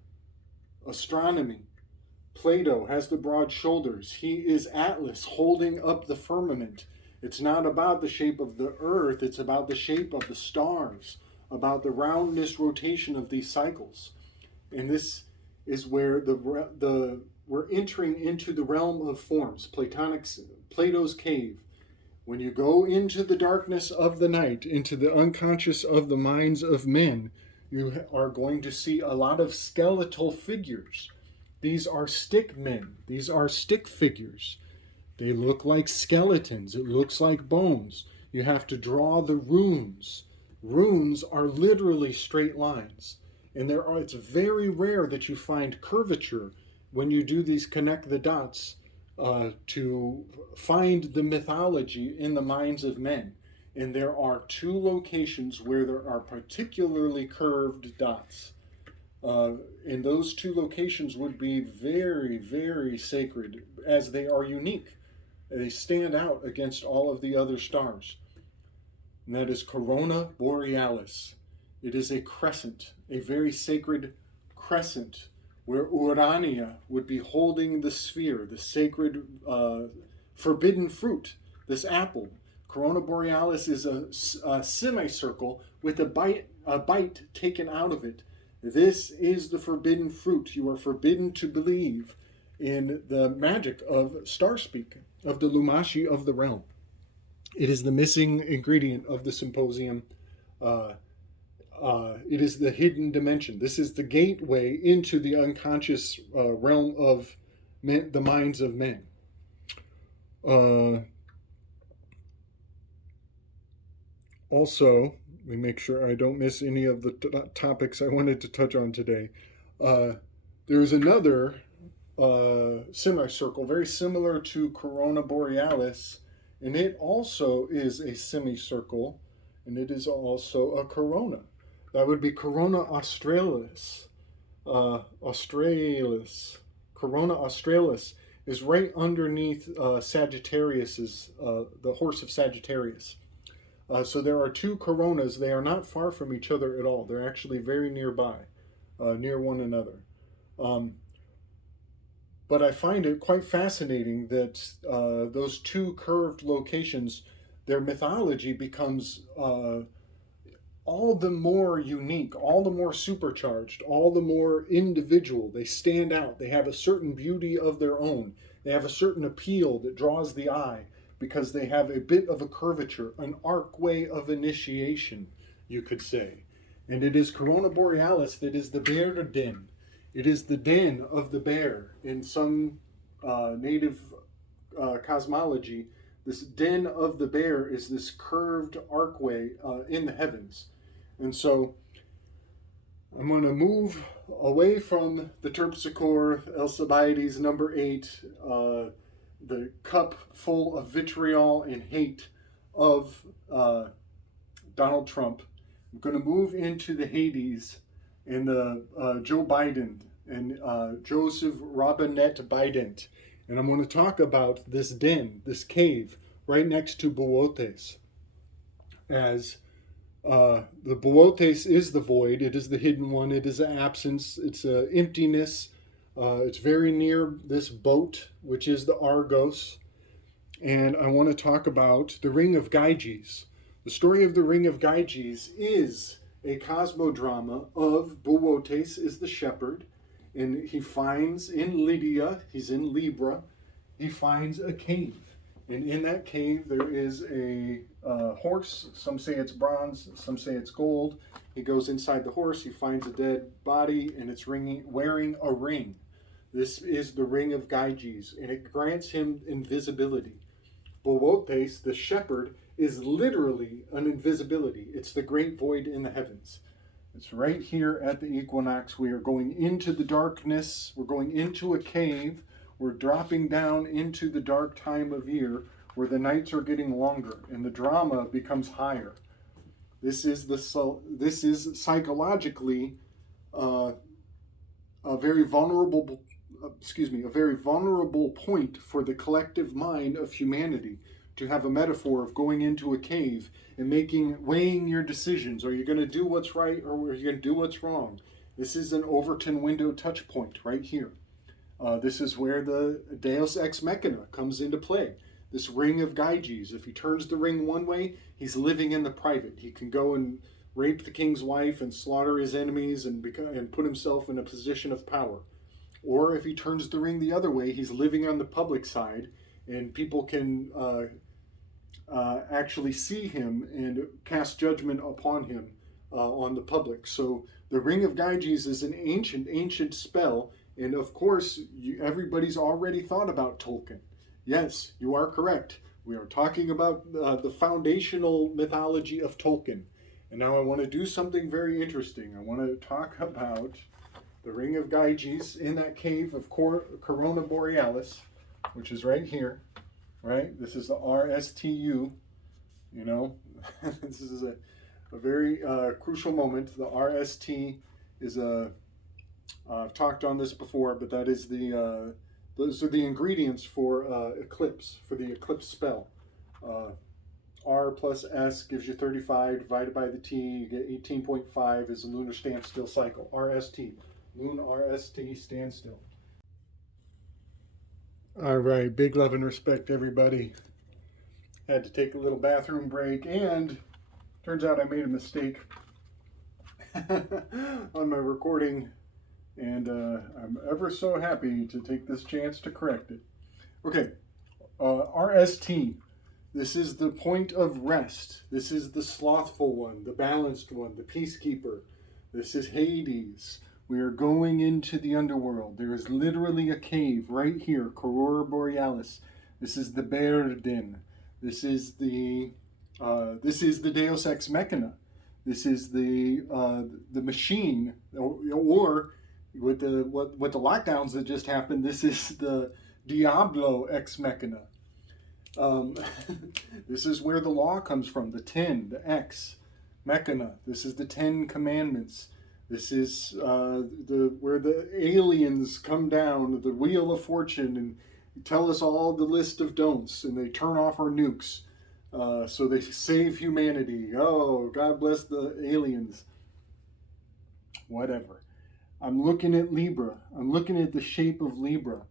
astronomy. Plato has the broad shoulders. He is Atlas holding up the firmament. It's not about the shape of the earth. It's about the shape of the stars, about the roundness rotation of these cycles. And this is where we're entering into the realm of forms, Plato's cave. When you go into the darkness of the night, into the unconscious of the minds of men, you are going to see a lot of skeletal figures. These are stick men. These are stick figures. They look like skeletons. It looks like bones. You have to draw the runes. Runes are literally straight lines. And it's very rare that you find curvature when you do these connect the dots to find the mythology in the minds of men. And there are 2 locations where there are particularly curved dots. And those 2 locations would be very, very sacred, as they are unique. They stand out against all of the other stars. And that is Corona Borealis. It is a crescent, a very sacred crescent, where Urania would be holding the sphere, the sacred forbidden fruit, this apple. Corona Borealis is a semicircle with a bite taken out of it. This is the forbidden fruit. You are forbidden to believe in the magic of Starspeak, of the Lumashi of the realm. It is the missing ingredient of the symposium It is the hidden dimension. This is the gateway into the unconscious realm of men, the minds of men. Also, let me make sure I don't miss any of the topics I wanted to touch on today. There is another semicircle, very similar to Corona Borealis, and it also is a semicircle, and it is also a corona. That would be Corona Australis. Corona Australis is right underneath Sagittarius's, the horse of Sagittarius. So there are two coronas. They are not far from each other at all. They're actually very nearby, near one another. But I find it quite fascinating that those two curved locations, their mythology becomes all the more unique, all the more supercharged, all the more individual. They stand out. They have a certain beauty of their own. They have a certain appeal that draws the eye because they have a bit of a curvature, an archway of initiation, you could say. And it is Corona Borealis that is the bear den. It is the den of the bear. In some native cosmology, this den of the bear is this curved archway in the heavens. And so I'm going to move away from the Terpsichore, Alcibiades, number 8, the cup full of vitriol and hate of Donald Trump. I'm going to move into the Hades and the Joe Biden and Joseph Robinette Biden. And I'm going to talk about this den, this cave, right next to Boötes. As the Boötes is the void, it is the hidden one, it is an absence, it's an emptiness. It's very near this boat, which is the Argos. And I want to talk about the Ring of Gyges. The story of the Ring of Gyges is a cosmodrama of Boötes is the shepherd, and he finds in Lydia, he's in Libra, he finds a cave. And in that cave there is a horse. Some say it's bronze, some say it's gold. He goes inside the horse, he finds a dead body, and it's wearing a ring. This is the Ring of Gyges, and it grants him invisibility. Boötes, the shepherd, is literally an invisibility. It's the great void in the heavens. It's right here at the equinox. We are going into the darkness. We're going into a cave. We're dropping down into the dark time of year where the nights are getting longer and the drama becomes higher. This is psychologically a very vulnerable point for the collective mind of humanity, to have a metaphor of going into a cave and weighing your decisions. Are you going to do what's right, or are you going to do what's wrong? This is an Overton window touch point right here. This is where the Deus Ex Machina comes into play. This Ring of Gyges. If he turns the ring one way, he's living in the private. He can go and rape the king's wife and slaughter his enemies and put himself in a position of power. Or if he turns the ring the other way, he's living on the public side, and people can actually see him and cast judgment upon him on the public. So the Ring of Gyges is an ancient spell, and of course, everybody's already thought about Tolkien. Yes, you are correct. We are talking about the foundational mythology of Tolkien. And now I want to do something very interesting. I want to talk about the Ring of Gyges in that cave of Corona Borealis, which is right here, right? This is the RSTU, you know. This is a very crucial moment. The RST is I've talked on this before, but that is those are the ingredients for eclipse, for the eclipse spell. R plus S gives you 35, divided by the T, you get 18.5 is the lunar standstill cycle, RST. Moon RST standstill. All right, big love and respect, everybody. Had to take a little bathroom break, and turns out I made a mistake on my recording, and I'm ever so happy to take this chance to correct it. Okay, RST. This is the point of rest. This is the slothful one, the balanced one, the peacekeeper. This is Hades. We are going into the underworld. There is literally a cave right here, Aurora Borealis. This is the Berden. This is the Deus Ex Machina. This is the machine, or with the lockdowns that just happened, this is the Diablo Ex Machina. This is where the law comes from, the 10, the X, Machina. This is the 10 Commandments. This is where the aliens come down, the Wheel of Fortune, and tell us all the list of don'ts, and they turn off our nukes. So they save humanity. Oh, God bless the aliens. Whatever. I'm looking at Libra. I'm looking at the shape of Libra.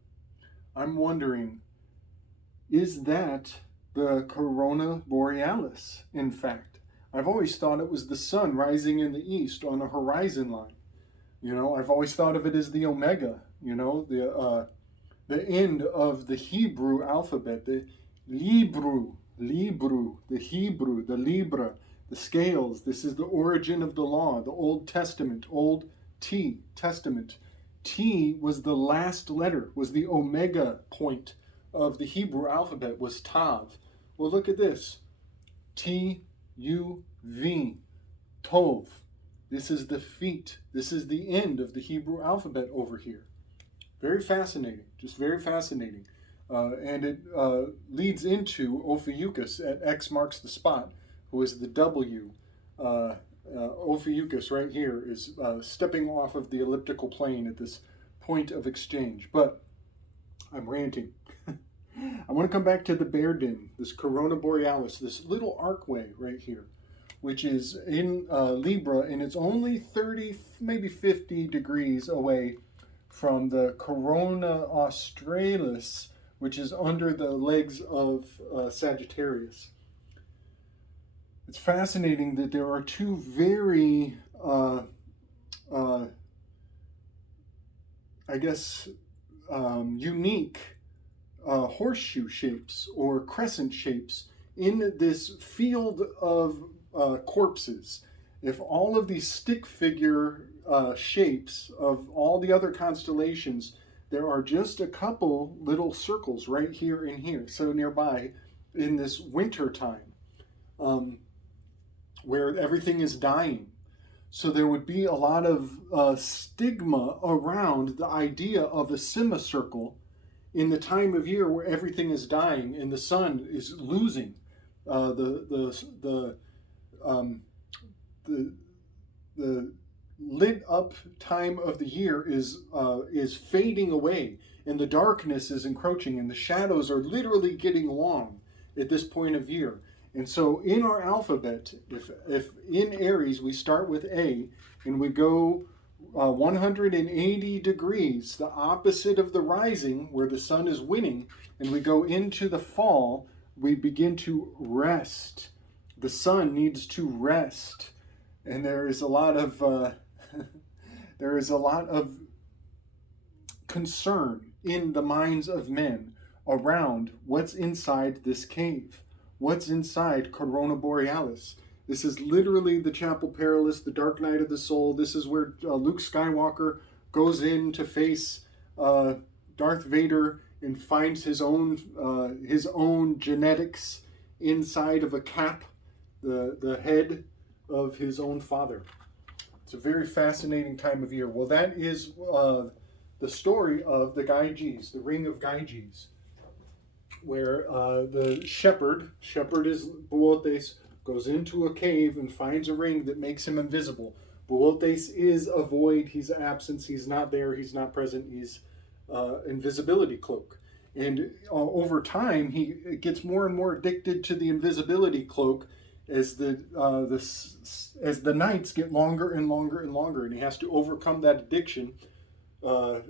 I'm wondering, is that the Corona Borealis, in fact? I've always thought it was the sun rising in the east on a horizon line. You know, I've always thought of it as the Omega, you know, the end of the Hebrew alphabet, the Libru, the Hebrew, the Libra, the scales. This is the origin of the law, the Old Testament, Old T, Testament. T was the last letter, was the Omega point of the Hebrew alphabet, was Tav. Well, look at this. T-U-V, Tov. This is the feet. This is the end of the Hebrew alphabet over here. Very fascinating, just very fascinating. And it leads into Ophiuchus at X marks the spot, who is the W. Ophiuchus right here is stepping off of the elliptical plane at this point of exchange. But I'm ranting. I want to come back to the Berden, this Corona Borealis, this little arcway right here, which is in Libra, and it's only 30, maybe 50 degrees away from the Corona Australis, which is under the legs of Sagittarius. It's fascinating that there are two very, unique horseshoe shapes or crescent shapes in this field of corpses. If all of these stick figure shapes of all the other constellations, there are just a couple little circles right here and here, so nearby in this winter time, where everything is dying. So there would be a lot of stigma around the idea of a semicircle in the time of year where everything is dying and the sun is losing the lit up time of the year is fading away, and the darkness is encroaching, and the shadows are literally getting long at this point of year. And so in our alphabet, if in Aries we start with A and we go 180 degrees, the opposite of the rising where the sun is winning, and we go into the fall, we begin to rest. The sun needs to rest, and there is a lot of concern in the minds of men around what's inside this cave, what's inside Corona Borealis. This is literally the Chapel Perilous, the Dark Night of the Soul. This is where Luke Skywalker goes in to face Darth Vader and finds his own genetics inside of a cap, the head of his own father. It's a very fascinating time of year. Well, that is the story of the Gyges, the Ring of Gyges, where the shepherd is Boötes, goes into a cave and finds a ring that makes him invisible. Boötes is a void, he's absence, he's not there, he's not present, he's invisibility cloak. And over time, he gets more and more addicted to the invisibility cloak as the nights get longer and longer and longer, and he has to overcome that addiction. You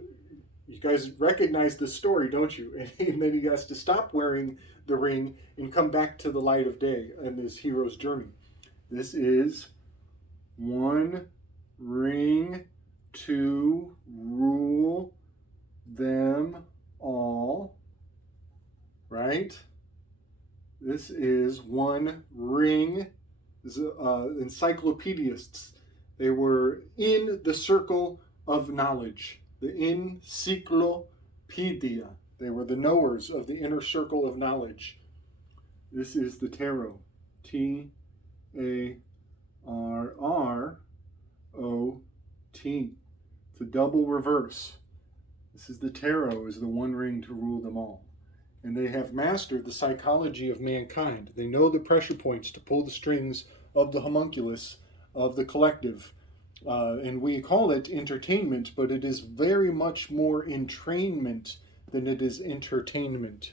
guys recognize this story, don't you? And then he has to stop wearing the ring and come back to the light of day in his hero's journey. This is one ring to rule them all, right? This is one ring. Encyclopedists. They were in the circle of knowledge. The encyclopedia. They were the knowers of the inner circle of knowledge. This is the tarot. Tarrot. It's a double reverse. This is the tarot, is the one ring to rule them all. And they have mastered the psychology of mankind. They know the pressure points to pull the strings of the homunculus, of the collective. And we call it entertainment, but it is very much more entrainment than it is entertainment.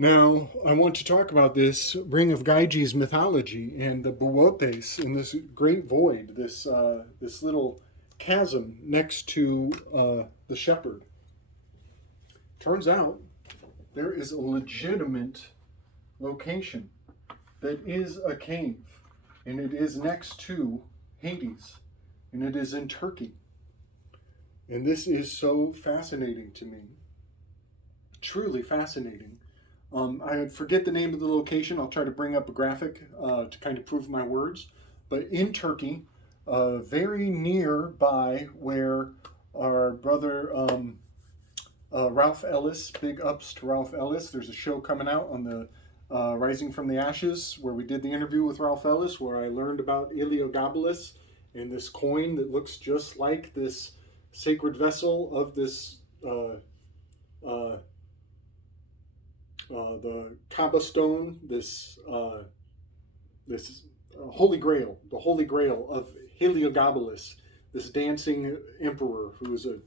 Now, I want to talk about this ring of Gyges mythology and the buopes in this great void, this little chasm next to the shepherd. Turns out there is a legitimate location that is a cave, and it is next to Hades, and it is in Turkey. And this is so fascinating to me, truly fascinating. I forget the name of the location. I'll try to bring up a graphic to kind of prove my words. But in Turkey, very nearby where our brother Ralph Ellis, big ups to Ralph Ellis. There's a show coming out on the Rising from the Ashes where we did the interview with Ralph Ellis, where I learned about Heliogabalus and this coin that looks just like this sacred vessel of this the Kaaba stone, this Holy Grail, the Holy Grail of Heliogabalus, this dancing emperor who is a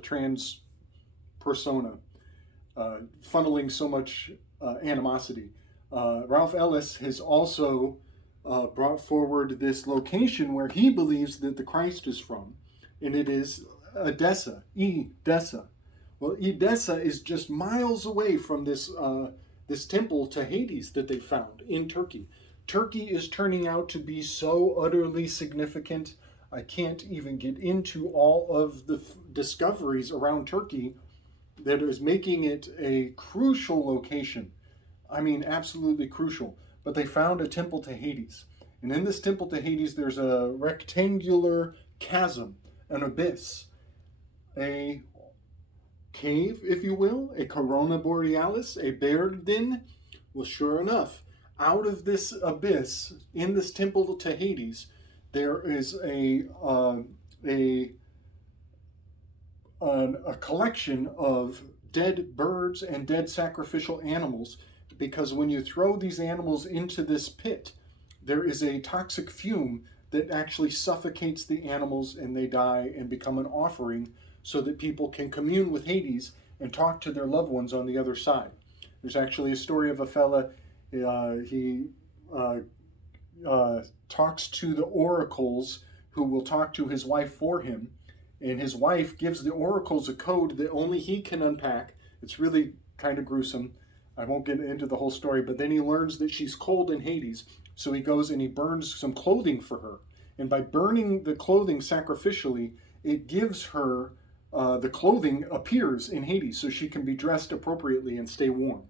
trans persona, funneling so much animosity. Ralph Ellis has also brought forward this location where he believes that the Christ is from, and it is Edessa, Edessa. Well, Edessa is just miles away from this temple to Hades that they found in Turkey. Turkey is turning out to be so utterly significant. I can't even get into all of the discoveries around Turkey that is making it a crucial location. I mean, absolutely crucial. But they found a temple to Hades. And in this temple to Hades, there's a rectangular chasm, an abyss, a cave, if you will, a corona borealis, a Berdin. Well, sure enough, out of this abyss, in this temple to Hades, there is a collection of dead birds and dead sacrificial animals, because when you throw these animals into this pit, there is a toxic fume that actually suffocates the animals and they die and become an offering so that people can commune with Hades and talk to their loved ones on the other side. There's actually a story of a fella, he talks to the oracles who will talk to his wife for him, and his wife gives the oracles a code that only he can unpack. It's really kind of gruesome. I won't get into the whole story, but then he learns that she's cold in Hades, so he goes and he burns some clothing for her. And by burning the clothing sacrificially, it gives her, the clothing appears in Hades, so she can be dressed appropriately and stay warm.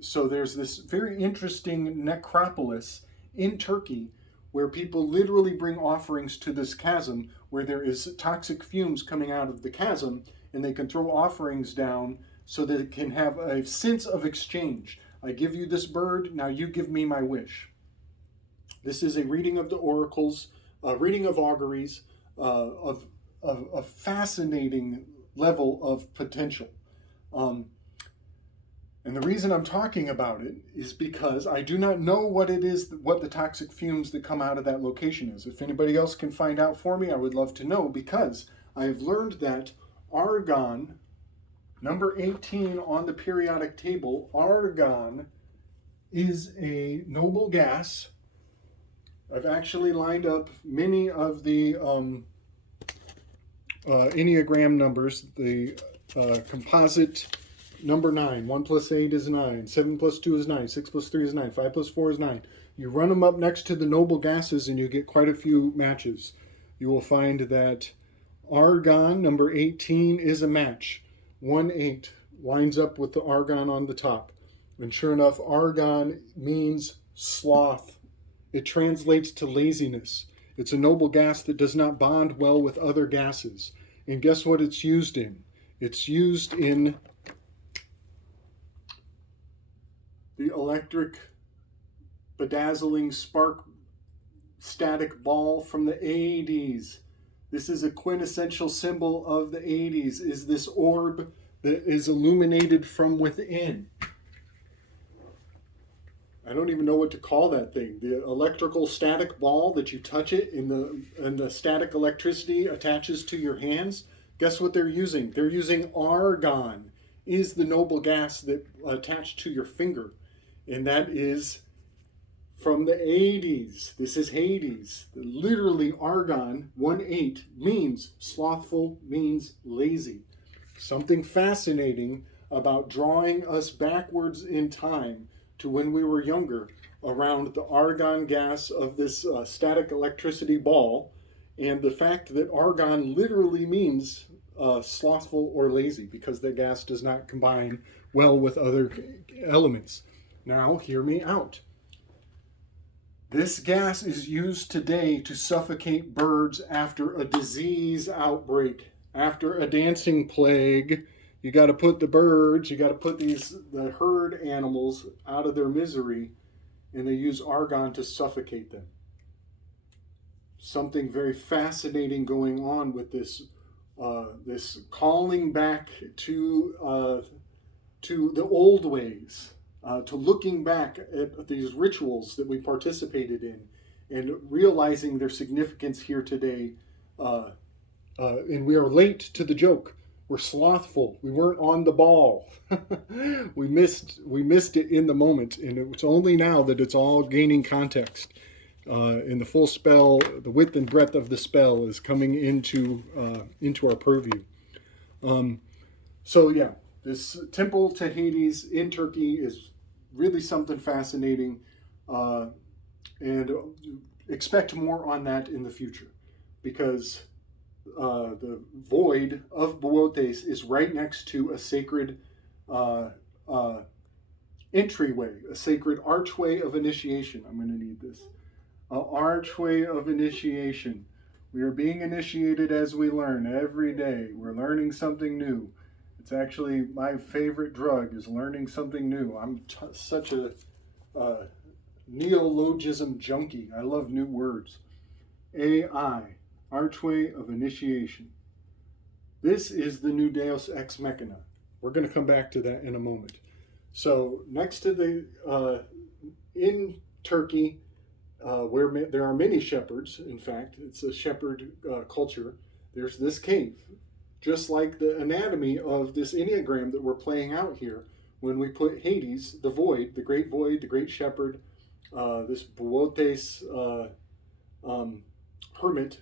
So there's this very interesting necropolis in Turkey where people literally bring offerings to this chasm where there is toxic fumes coming out of the chasm, and they can throw offerings down so that it can have a sense of exchange. I give you this bird, now you give me my wish. This is a reading of the oracles, a reading of auguries, of a fascinating level of potential. And the reason I'm talking about it is because I do not know what it is, what the toxic fumes that come out of that location is. If anybody else can find out for me, I would love to know, because I have learned that argon, number 18 on the periodic table, argon is a noble gas. I've actually lined up many of the Enneagram numbers, the composite number 9. 1 plus 8 is 9. 7 plus 2 is 9. 6 plus 3 is 9. 5 plus 4 is 9. You run them up next to the noble gases and you get quite a few matches. You will find that argon, number 18, is a match. 1-8 lines up with the argon on the top. And sure enough, argon means sloth. It translates to laziness. It's a noble gas that does not bond well with other gases. And guess what it's used in? It's used in the electric bedazzling spark static ball from the 80s. This is a quintessential symbol of the 80s, is this orb that is illuminated from within. I don't even know what to call that thing. The electrical static ball that you touch it and the static electricity attaches to your hands. Guess what they're using? They're using argon, is the noble gas that attached to your finger. And that is from the 80s. This is Hades. Literally argon, 1-8, means slothful, means lazy. Something fascinating about drawing us backwards in time to when we were younger around the argon gas of this static electricity ball, and the fact that argon literally means slothful or lazy because the gas does not combine well with other elements. Now, hear me out. This gas is used today to suffocate birds after a disease outbreak, after a dancing plague. You got to put the birds, you got to put the herd animals out of their misery, and they use argon to suffocate them. Something very fascinating going on with this calling back to the old ways, to looking back at these rituals that we participated in, and realizing their significance here today. And we are late to the joke. We're slothful. We weren't on the ball. we missed it in the moment, and it's only now that it's all gaining context. And the full spell, the width and breadth of the spell is coming into our purview. So yeah, this temple to Hades in Turkey is really something fascinating, and expect more on that in the future, because the void of Boötes is right next to a sacred entryway, a sacred archway of initiation. I'm going to need this. Archway of initiation. We are being initiated as we learn every day. We're learning something new. It's actually my favorite drug, is learning something new. I'm such a neologism junkie. I love new words. AI, Archway of Initiation. This is the new Deus Ex Machina. We're going to come back to that in a moment. So next to the, in Turkey, where there are many shepherds, in fact, it's a shepherd culture, there's this cave. Just like the anatomy of this Enneagram that we're playing out here, when we put Hades, the void, the great shepherd, this Boötes hermit,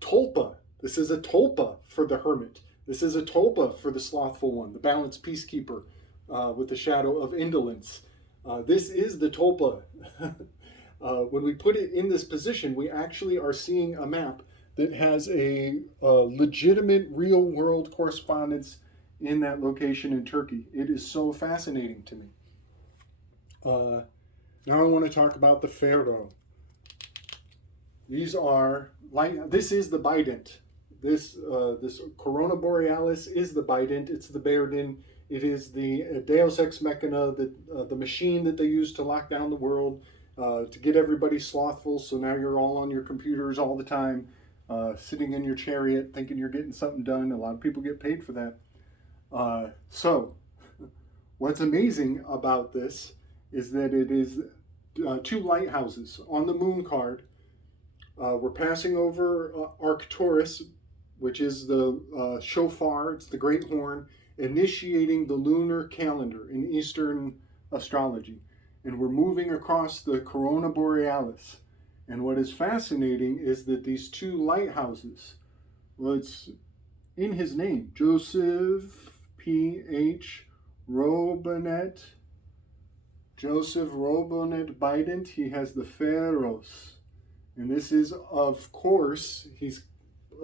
tulpa. This is a tulpa for the hermit. This is a tulpa for the slothful one, the balanced peacekeeper with the shadow of indolence. This is the tulpa. When we put it in this position, we actually are seeing a map that has a legitimate real-world correspondence in that location in Turkey. It is so fascinating to me. Now I want to talk about the pharaoh. These are this is the bident. This Corona Borealis is the bident. It's the Berdin. It is the Deus Ex Machina, the machine that they use to lock down the world, to get everybody slothful. So now you're all on your computers all the time, sitting in your chariot, thinking you're getting something done. A lot of people get paid for that. So what's amazing about this is that it is 2 lighthouses on the moon card. We're passing over Arcturus, which is the shofar, it's the great horn, initiating the lunar calendar in Eastern astrology. And we're moving across the Corona Borealis. And what is fascinating is that these 2 lighthouses, well, it's in his name, Joseph P.H. Robinet, Joseph Robinet Bident, he has the pharaohs. And this is, of course, he's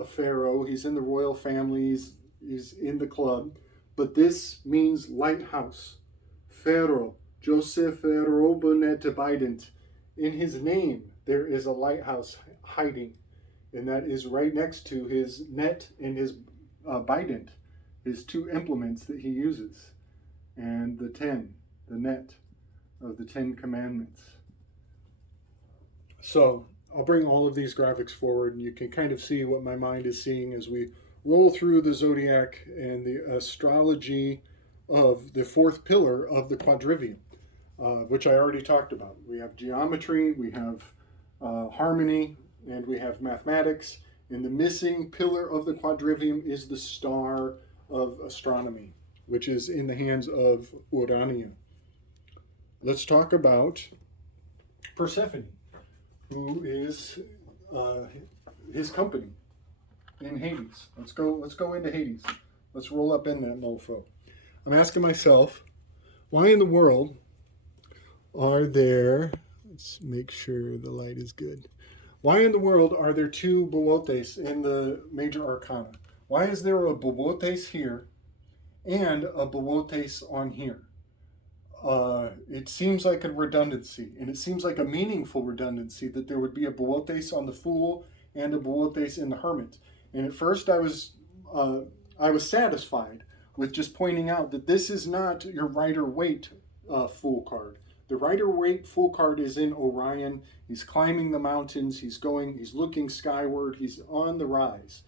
a pharaoh, he's in the royal family, he's in the club. but this means lighthouse. Pharaoh, Joseph Robonet Bident. In his name, there is a lighthouse hiding, and that is right next to his net and his bident, his two implements that he uses, and the net of the 10 Commandments. So I'll bring all of these graphics forward, and you can kind of see what my mind is seeing as we roll through the zodiac and the astrology of the fourth pillar of the quadrivium, which I already talked about. We have geometry, we have harmony, and we have mathematics. And the missing pillar of the quadrivium is the star of astronomy, which is in the hands of Urania. Let's talk about Persephone, who is his company in Hades. Let's go into Hades. Let's roll up in that mofo. I'm asking myself, why in the world are there, let's make sure the light is good. Why in the world are there two Boötes in the major arcana? Why is there a Boötes here and a Boötes on here? It seems like a redundancy, and it seems like a meaningful redundancy that there would be a Boötes on the Fool and a Boötes in the Hermit. And at first I was satisfied with just pointing out that this is not your Rider-Waite Fool card. The Rider-Waite Fool card is in Orion. He's climbing the mountains. He's looking skyward. He's on the rise.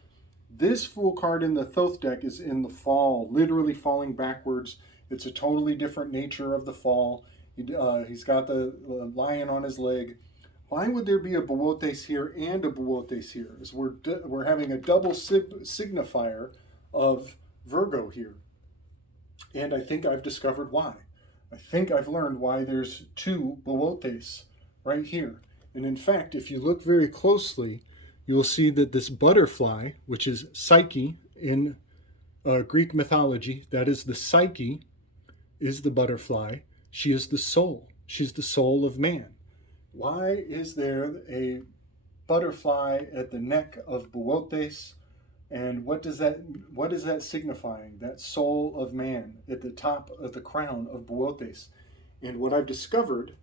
This Fool card in the Thoth deck is in the fall, literally falling backwards. It's a totally different nature of the fall. He's got the lion on his leg. Why would there be a Boötes here and a Boötes here? As we're having a double signifier of Virgo here. And I think I've discovered why. I think I've learned why there's two Boötes right here. And in fact, if you look very closely, you'll see that this butterfly, which is Psyche in Greek mythology, that is the Psyche, is the butterfly. She is the soul. She's the soul of man. Why is there a butterfly at the neck of Boötes? And what is that signifying? That soul of man at the top of the crown of Boötes. And what I've discovered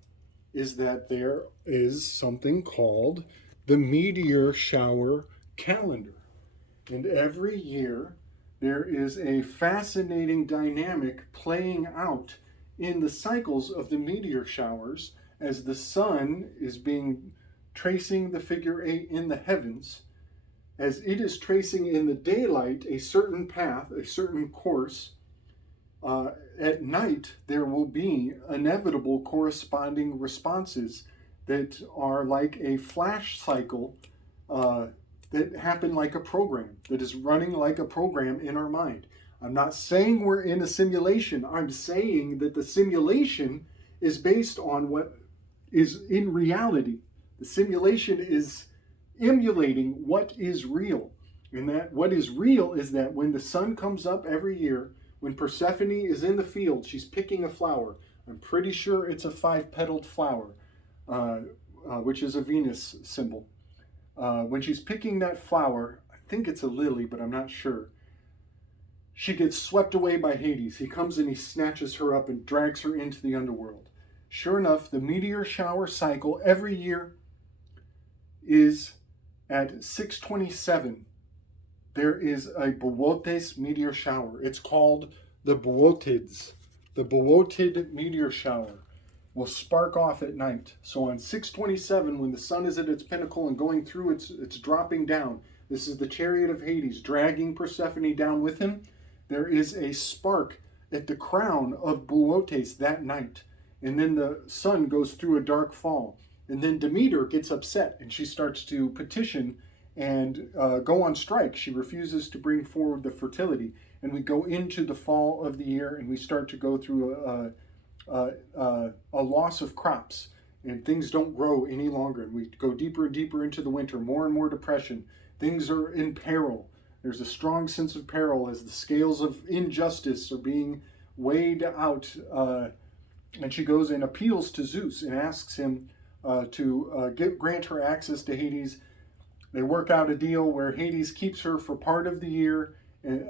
is that there is something called the meteor shower calendar. And every year there is a fascinating dynamic playing out in the cycles of the meteor showers as the sun is tracing the figure 8 in the heavens. As it is tracing in the daylight a certain path, a certain course, at night there will be inevitable corresponding responses that are like a flash cycle that happen like a program, that is running like a program in our mind. I'm not saying we're in a simulation. I'm saying that the simulation is based on what is in reality. The simulation is emulating what is real. And that what is real is that when the sun comes up every year, when Persephone is in the field, she's picking a flower. I'm pretty sure it's a 5-petaled flower, which is a Venus symbol. When she's picking that flower, I think it's a lily, but I'm not sure, she gets swept away by Hades. He comes and he snatches her up and drags her into the underworld. Sure enough, the meteor shower cycle every year is at 627. There is a Boötes meteor shower. It's called the Boötids. The Boötid meteor shower will spark off at night. So on 627, when the sun is at its pinnacle and going through its dropping down, this is the chariot of Hades dragging Persephone down with him. There is a spark at the crown of Boötes that night. And then the sun goes through a dark fall. And then Demeter gets upset and she starts to petition and go on strike. She refuses to bring forward the fertility. And we go into the fall of the year and we start to go through a loss of crops. And things don't grow any longer. And we go deeper and deeper into the winter, more and more depression. Things are in peril. There's a strong sense of peril as the scales of injustice are being weighed out. And she goes and appeals to Zeus and asks him to grant her access to Hades. They work out a deal where Hades keeps her for part of the year. And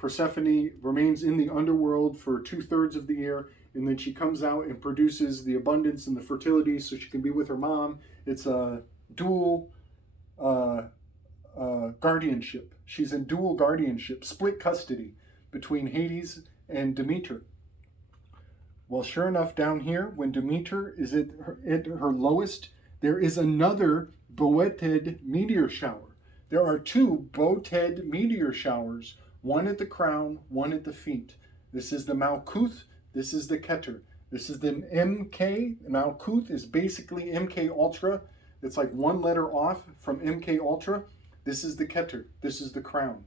Persephone remains in the underworld for 2/3 of the year, and then she comes out and produces the abundance and the fertility so she can be with her mom. It's a dual guardianship. She's in dual guardianship, split custody between Hades and Demeter. Well, sure enough, down here, when Demeter is at her lowest, there is another Boeted meteor shower. There are two Boeted meteor showers, one at the crown, one at the feet. This is the Malkuth, this is the Keter. This is the MK. Malkuth is basically MK Ultra. It's like one letter off from MK Ultra. This is the Keter, this is the crown.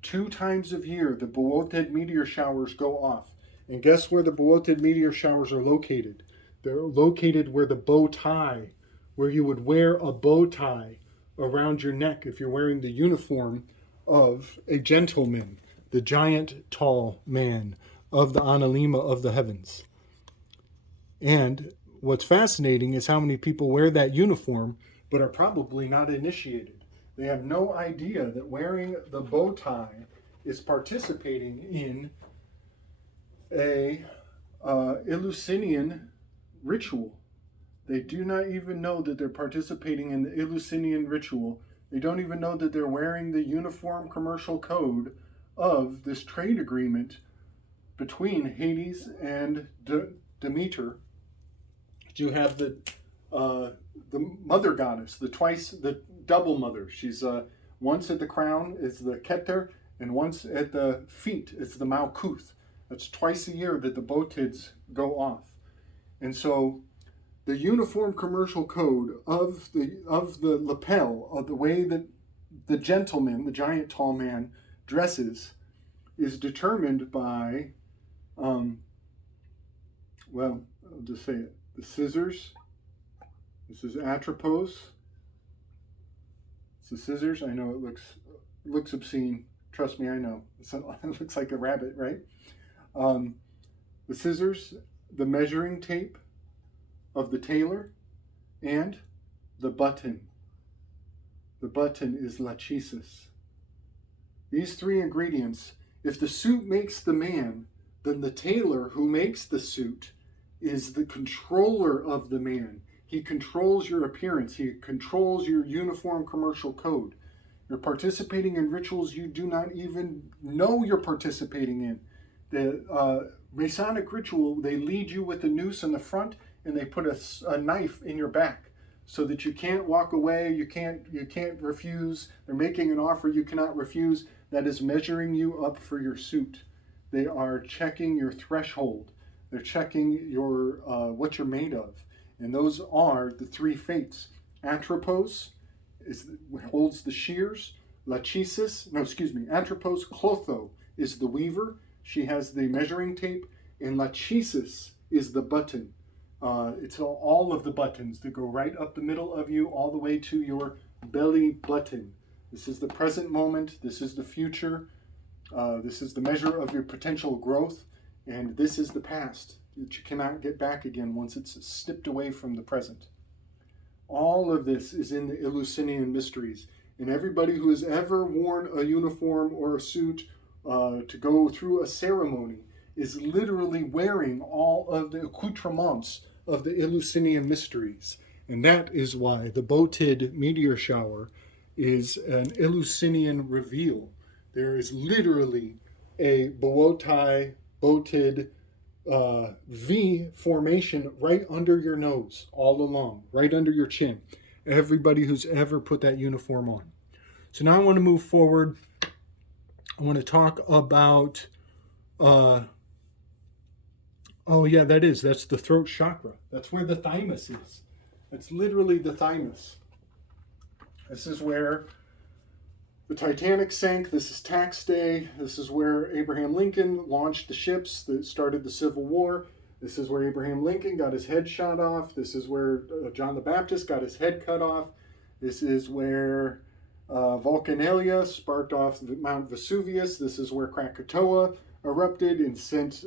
2 times a year, the Boeted meteor showers go off. And guess where the Boeted meteor showers are located? They're located where the bow tie, where you would wear a bow tie around your neck if you're wearing the uniform of a gentleman, the giant tall man of the Analima of the heavens. And what's fascinating is how many people wear that uniform but are probably not initiated. They have no idea that wearing the bow tie is participating in a Eleusinian ritual. They do not even know that they're participating in the Eleusinian ritual. They don't even know that they're wearing the uniform commercial code of this trade agreement between Hades and Demeter. You have the mother goddess, the double mother. She's once at the crown is the Keter, and once at the feet is the Malkuth. That's twice a year that the Boetids go off. And so the uniform commercial code of the lapel, of the way that the gentleman, the giant tall man, dresses is determined by, well, I'll just say it, the scissors. This is Atropos. It's the scissors. I know it looks obscene. Trust me, I know. It looks like a rabbit, right? The scissors, the measuring tape of the tailor, and the button. The button is lachesis. These 3 ingredients, if the suit makes the man, then the tailor who makes the suit is the controller of the man. He controls your appearance. He controls your uniform commercial code. You're participating in rituals you do not even know you're participating in. The Masonic ritual, they lead you with a noose in the front and they put a knife in your back so that you can't walk away, you can't refuse. They're making an offer you cannot refuse. That is measuring you up for your suit. They are checking your threshold. They're checking your what you're made of. And those are the 3 fates. Atropos holds the shears. Atropos Clotho is the weaver. She has the measuring tape. And lachesis is the button. It's all of the buttons that go right up the middle of you all the way to your belly button. This is the present moment. This is the future. This is the measure of your potential growth. And this is the past that you cannot get back again once it's snipped away from the present. All of this is in the Eleusinian mysteries. And everybody who has ever worn a uniform or a suit to go through a ceremony is literally wearing all of the accoutrements of the Eleusinian mysteries. And that is why the Boetid meteor shower is an Eleusinian reveal. There is literally a Boetai, Boetid V formation right under your nose, all along, right under your chin. Everybody who's ever put that uniform on. So now I want to move forward. I want to talk about that's the throat chakra. That's where the thymus is. That's literally the thymus. This is where the Titanic sank. This is tax day. This is where Abraham Lincoln launched the ships that started the Civil War. This is where Abraham Lincoln got his head shot off. This is where John the Baptist got his head cut off. This is where Vulcanalia sparked off Mount Vesuvius. This is where Krakatoa erupted and sent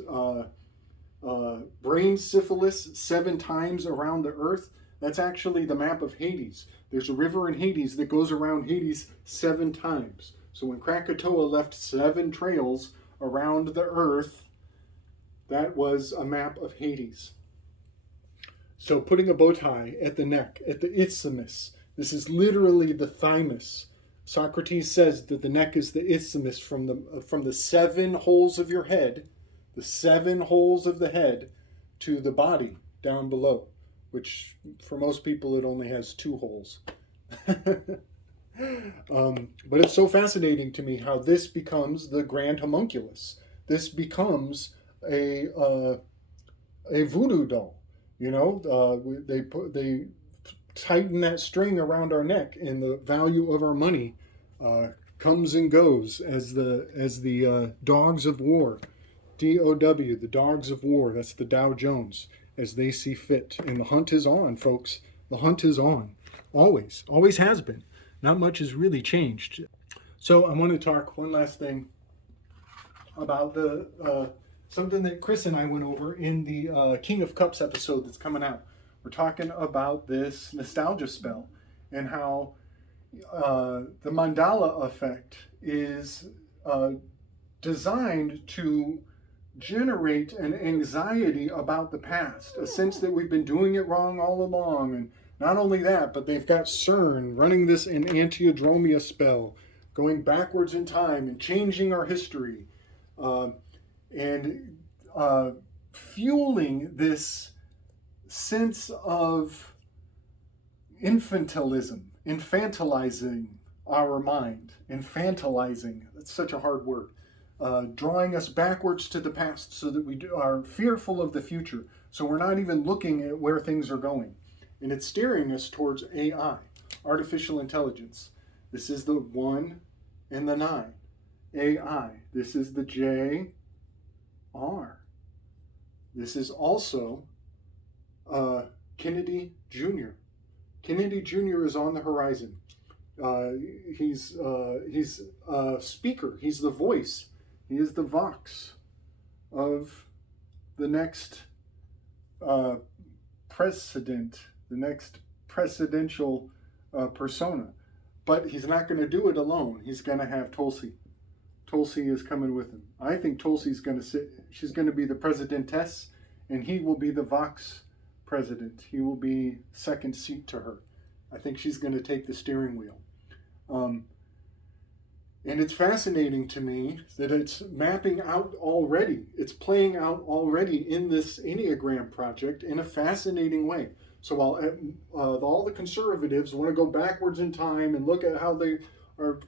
brain syphilis 7 times around the earth. That's actually the map of Hades. There's a river in Hades that goes around Hades 7 times. So when Krakatoa left 7 trails around the earth, that was a map of Hades. So putting a bow tie at the neck, at the isthmus, this is literally the thymus. Socrates says that the neck is the isthmus from the 7 holes of your head, the 7 holes of the head, to the body down below, which for most people it only has 2 holes. But it's so fascinating to me how this becomes the grand homunculus. This becomes a voodoo doll. You know, they tighten that string around our neck, and the value of our money comes and goes as the dogs of war, DOW, the dogs of war. That's the Dow Jones, as they see fit. And the hunt is on, folks. The hunt is on, always has been. Not much has really changed. So I want to talk one last thing about the something that Chris and I went over in the King of Cups episode that's coming out. We're talking about this nostalgia spell and how the mandala effect is designed to generate an anxiety about the past, a sense that we've been doing it wrong all along. And not only that, but they've got CERN running this Enantiodromia spell, going backwards in time and changing our history, and fueling this sense of infantilizing our mind. Infantilizing, that's such a hard word. Drawing us backwards to the past so that we are fearful of the future. So we're not even looking at where things are going. And it's steering us towards AI, artificial intelligence. This is the 1 and the 9. AI. This is the JR. This is also Kennedy Jr. Kennedy Jr. is on the horizon. He's a speaker. He's the voice. He is the vox of the next president, the next presidential persona. But he's not going to do it alone. He's going to have Tulsi. Tulsi is coming with him. I think Tulsi's going to sit. She's going to be the presidentess, and he will be the vox president. He will be second seat to her. I think she's going to take the steering wheel. And it's fascinating to me that it's mapping out already. It's playing out already in this Enneagram project in a fascinating way. So while all the conservatives want to go backwards in time and look at how they are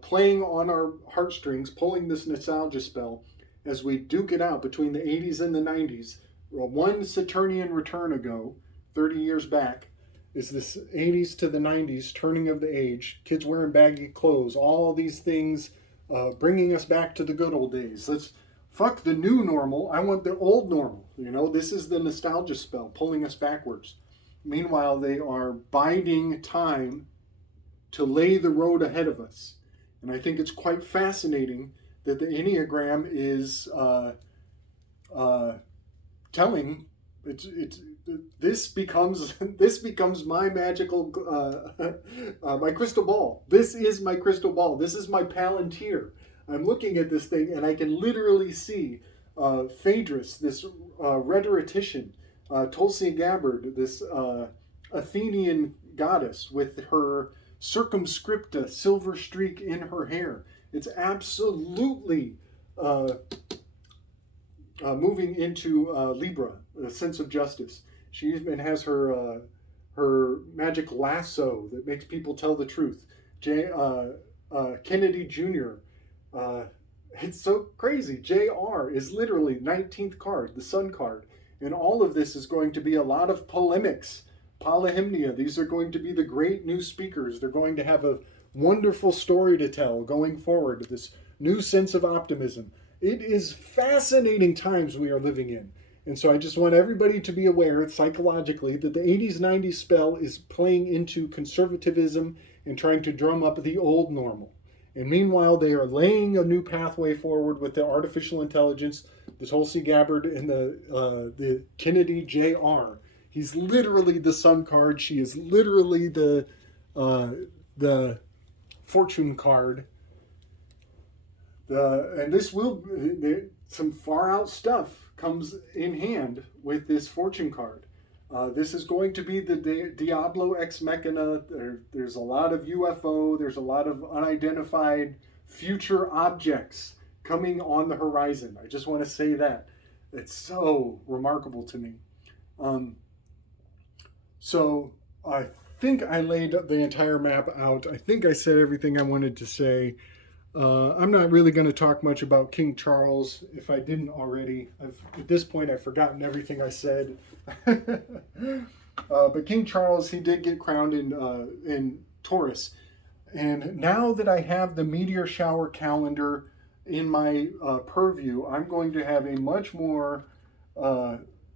playing on our heartstrings, pulling this nostalgia spell, as we duke it out between the 80s and the 90s, one Saturnian return ago, 30 years back, is this 80s to the 90s turning of the age, kids wearing baggy clothes, all these things bringing us back to the good old days. Let's fuck the new normal. I want the old normal. You know, this is the nostalgia spell pulling us backwards. Meanwhile, they are biding time to lay the road ahead of us. And I think it's quite fascinating that the Enneagram is telling this becomes my magical my crystal ball. This is my crystal ball. This is my Palantir. I'm looking at this thing and I can literally see Phaedrus, this rhetorician, Tulsi Gabbard, this Athenian goddess with her circumscripta silver streak in her hair. It's absolutely moving into Libra, a sense of justice. She even has her magic lasso that makes people tell the truth. Kennedy Jr. It's so crazy. JR is literally 19th card, the sun card. And all of this is going to be a lot of polemics, polyhymnia. These are going to be the great new speakers. They're going to have a wonderful story to tell going forward, this new sense of optimism. It is fascinating times we are living in. And so I just want everybody to be aware psychologically that the 80s, 90s spell is playing into conservatism and trying to drum up the old normal. And meanwhile, they are laying a new pathway forward with the artificial intelligence, the Tulsi Gabbard and the Kennedy JR. He's literally the sun card. She is literally the fortune card. And this will, some far out stuff comes in hand with this fortune card. This is going to be the Diablo Ex Machina. There's a lot of UFO. There's a lot of unidentified future objects coming on the horizon. I just want to say that. It's so remarkable to me. So I think I laid the entire map out. I think I said everything I wanted to say. I'm not really going to talk much about King Charles if I didn't already. At this point, I've forgotten everything I said. But King Charles, he did get crowned in Taurus. And now that I have the meteor shower calendar in my purview, I'm going to have a much more,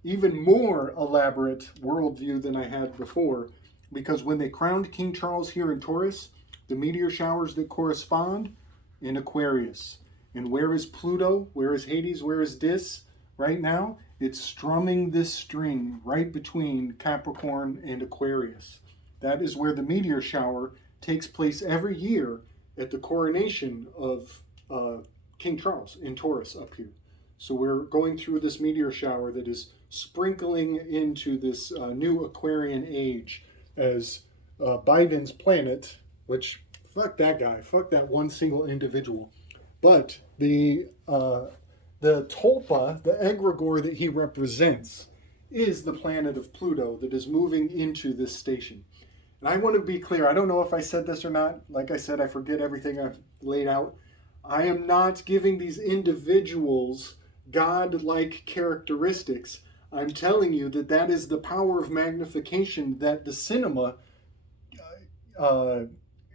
even more elaborate worldview than I had before. Because when they crowned King Charles here in Taurus, the meteor showers that correspond in Aquarius. And where is Pluto? Where is Hades? Where is Dis? Right now, it's strumming this string right between Capricorn and Aquarius. That is where the meteor shower takes place every year at the coronation of King Charles in Taurus up here. So we're going through this meteor shower that is sprinkling into this new Aquarian age as Biden's planet, which fuck that guy, fuck that one single individual. But the tulpa, the egregore that he represents, is the planet of Pluto that is moving into this station. And I want to be clear, I don't know if I said this or not. Like I said, I forget everything I've laid out. I am not giving these individuals God-like characteristics. I'm telling you that that is the power of magnification that the cinema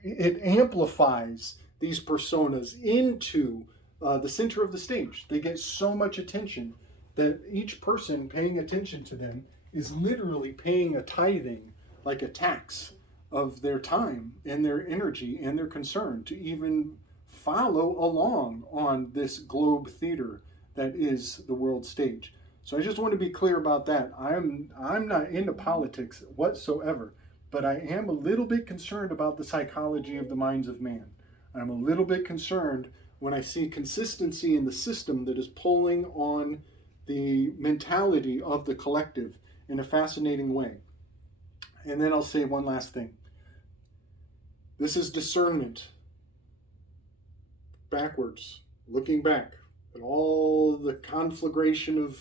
it amplifies these personas into the center of the stage. They get so much attention that each person paying attention to them is literally paying a tithing, like a tax of their time and their energy and their concern to even follow along on this globe theater that is the world stage. So I just want to be clear about that. I'm not into politics whatsoever. But I am a little bit concerned about the psychology of the minds of man. I'm a little bit concerned when I see consistency in the system that is pulling on the mentality of the collective in a fascinating way. And then I'll say one last thing. This is discernment. Backwards, looking back at all the conflagration of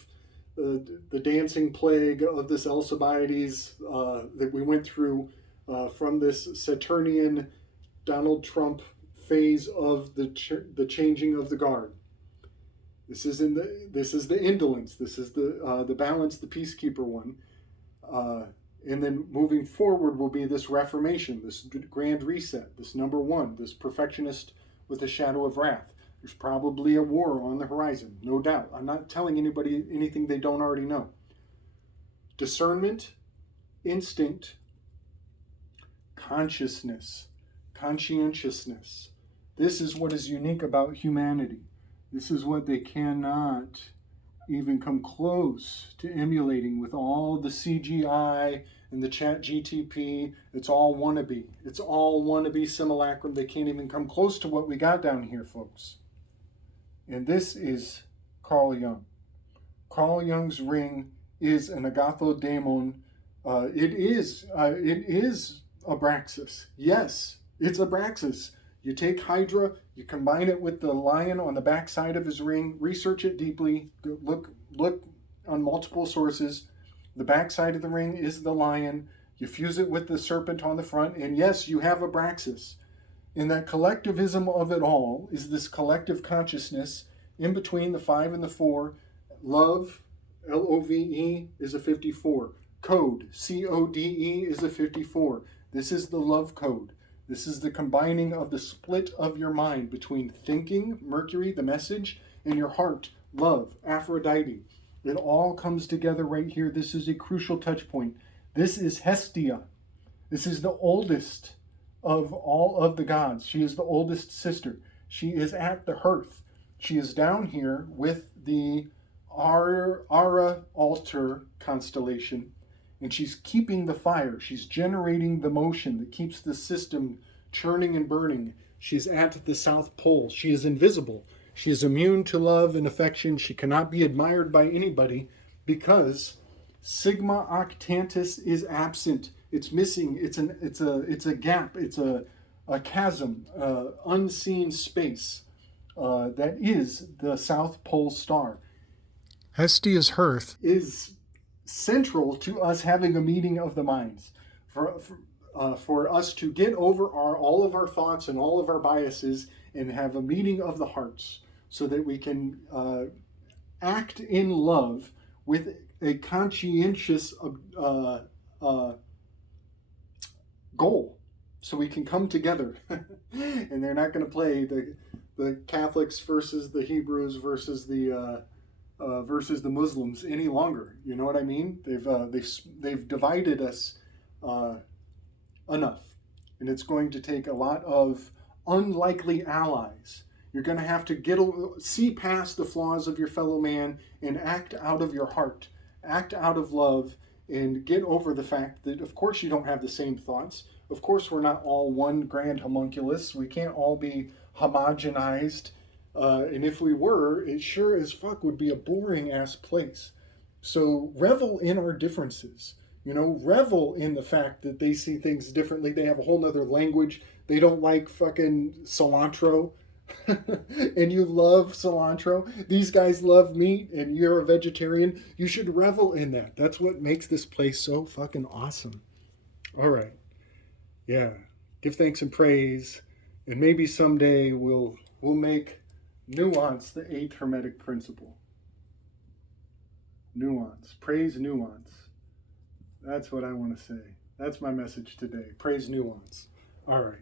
the dancing plague of this Alcibiades that we went through from this Saturnian Donald Trump phase of the changing of the guard. This is the indolence. This is the balance, the peacekeeper one. And then moving forward will be this reformation, this grand reset, this number one, this perfectionist with a shadow of wrath. There's probably a war on the horizon, no doubt. I'm not telling anybody anything they don't already know. Discernment, instinct, consciousness, conscientiousness. This is what is unique about humanity. This is what they cannot even come close to emulating with all the CGI and the chat GTP. It's all wannabe. It's all wannabe simulacrum. They can't even come close to what we got down here, folks. And this is Carl Jung. Carl Jung's ring is an agathodaimon. It is Abraxas. Yes, it's Abraxas. You take Hydra, you combine it with the lion on the back side of his ring, research it deeply, look on multiple sources. The back side of the ring is the lion. You fuse it with the serpent on the front, and yes, you have Abraxas. And that collectivism of it all is this collective consciousness in between the 5 and the 4. Love, L-O-V-E, is a 54. Code, C-O-D-E, is a 54. This is the love code. This is the combining of the split of your mind between thinking, Mercury, the message, and your heart, love, Aphrodite. It all comes together right here. This is a crucial touch point. This is Hestia. This is the oldest of all of the gods. She is the oldest sister. She is at the hearth. She is down here with the Ara altar constellation, and she's keeping the fire. She's generating the motion that keeps the system churning and burning. She's at the South Pole. She is invisible. She is immune to love and affection. She cannot be admired by anybody because Sigma Octantis is absent. It's missing. It's a gap. It's a chasm, unseen space that is the South Pole star. Hestia's hearth is central to us having a meeting of the minds. For us to get over all of our thoughts and all of our biases and have a meeting of the hearts so that we can act in love with a conscientious goal, so we can come together. And they're not going to play the Catholics versus the Hebrews versus the Muslims any longer. You know what I mean? They've divided us enough, and it's going to take a lot of unlikely allies. You're going to have to see past the flaws of your fellow man and act out of your heart, act out of love, and get over the fact that, of course, you don't have the same thoughts. Of course, we're not all one grand homunculus. We can't all be homogenized. And if we were, it sure as fuck would be a boring ass place. So revel in our differences. Revel in the fact that they see things differently. They have a whole nother language. They don't like fucking cilantro. And you love cilantro. These guys love meat and you're a vegetarian. You should revel in that. That's what makes this place so fucking awesome. All right. Yeah. Give thanks and praise. And maybe someday we'll make nuance the 8th Hermetic principle. Nuance. Praise nuance. That's what I want to say. That's my message today. Praise nuance. All right.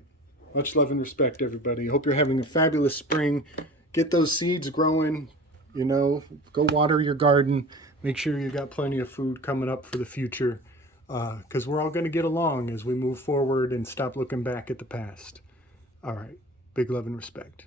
Much love and respect, everybody. Hope you're having a fabulous spring. Get those seeds growing. Go water your garden. Make sure you got plenty of food coming up for the future, because we're all going to get along as we move forward and stop looking back at the past. All right. Big love and respect.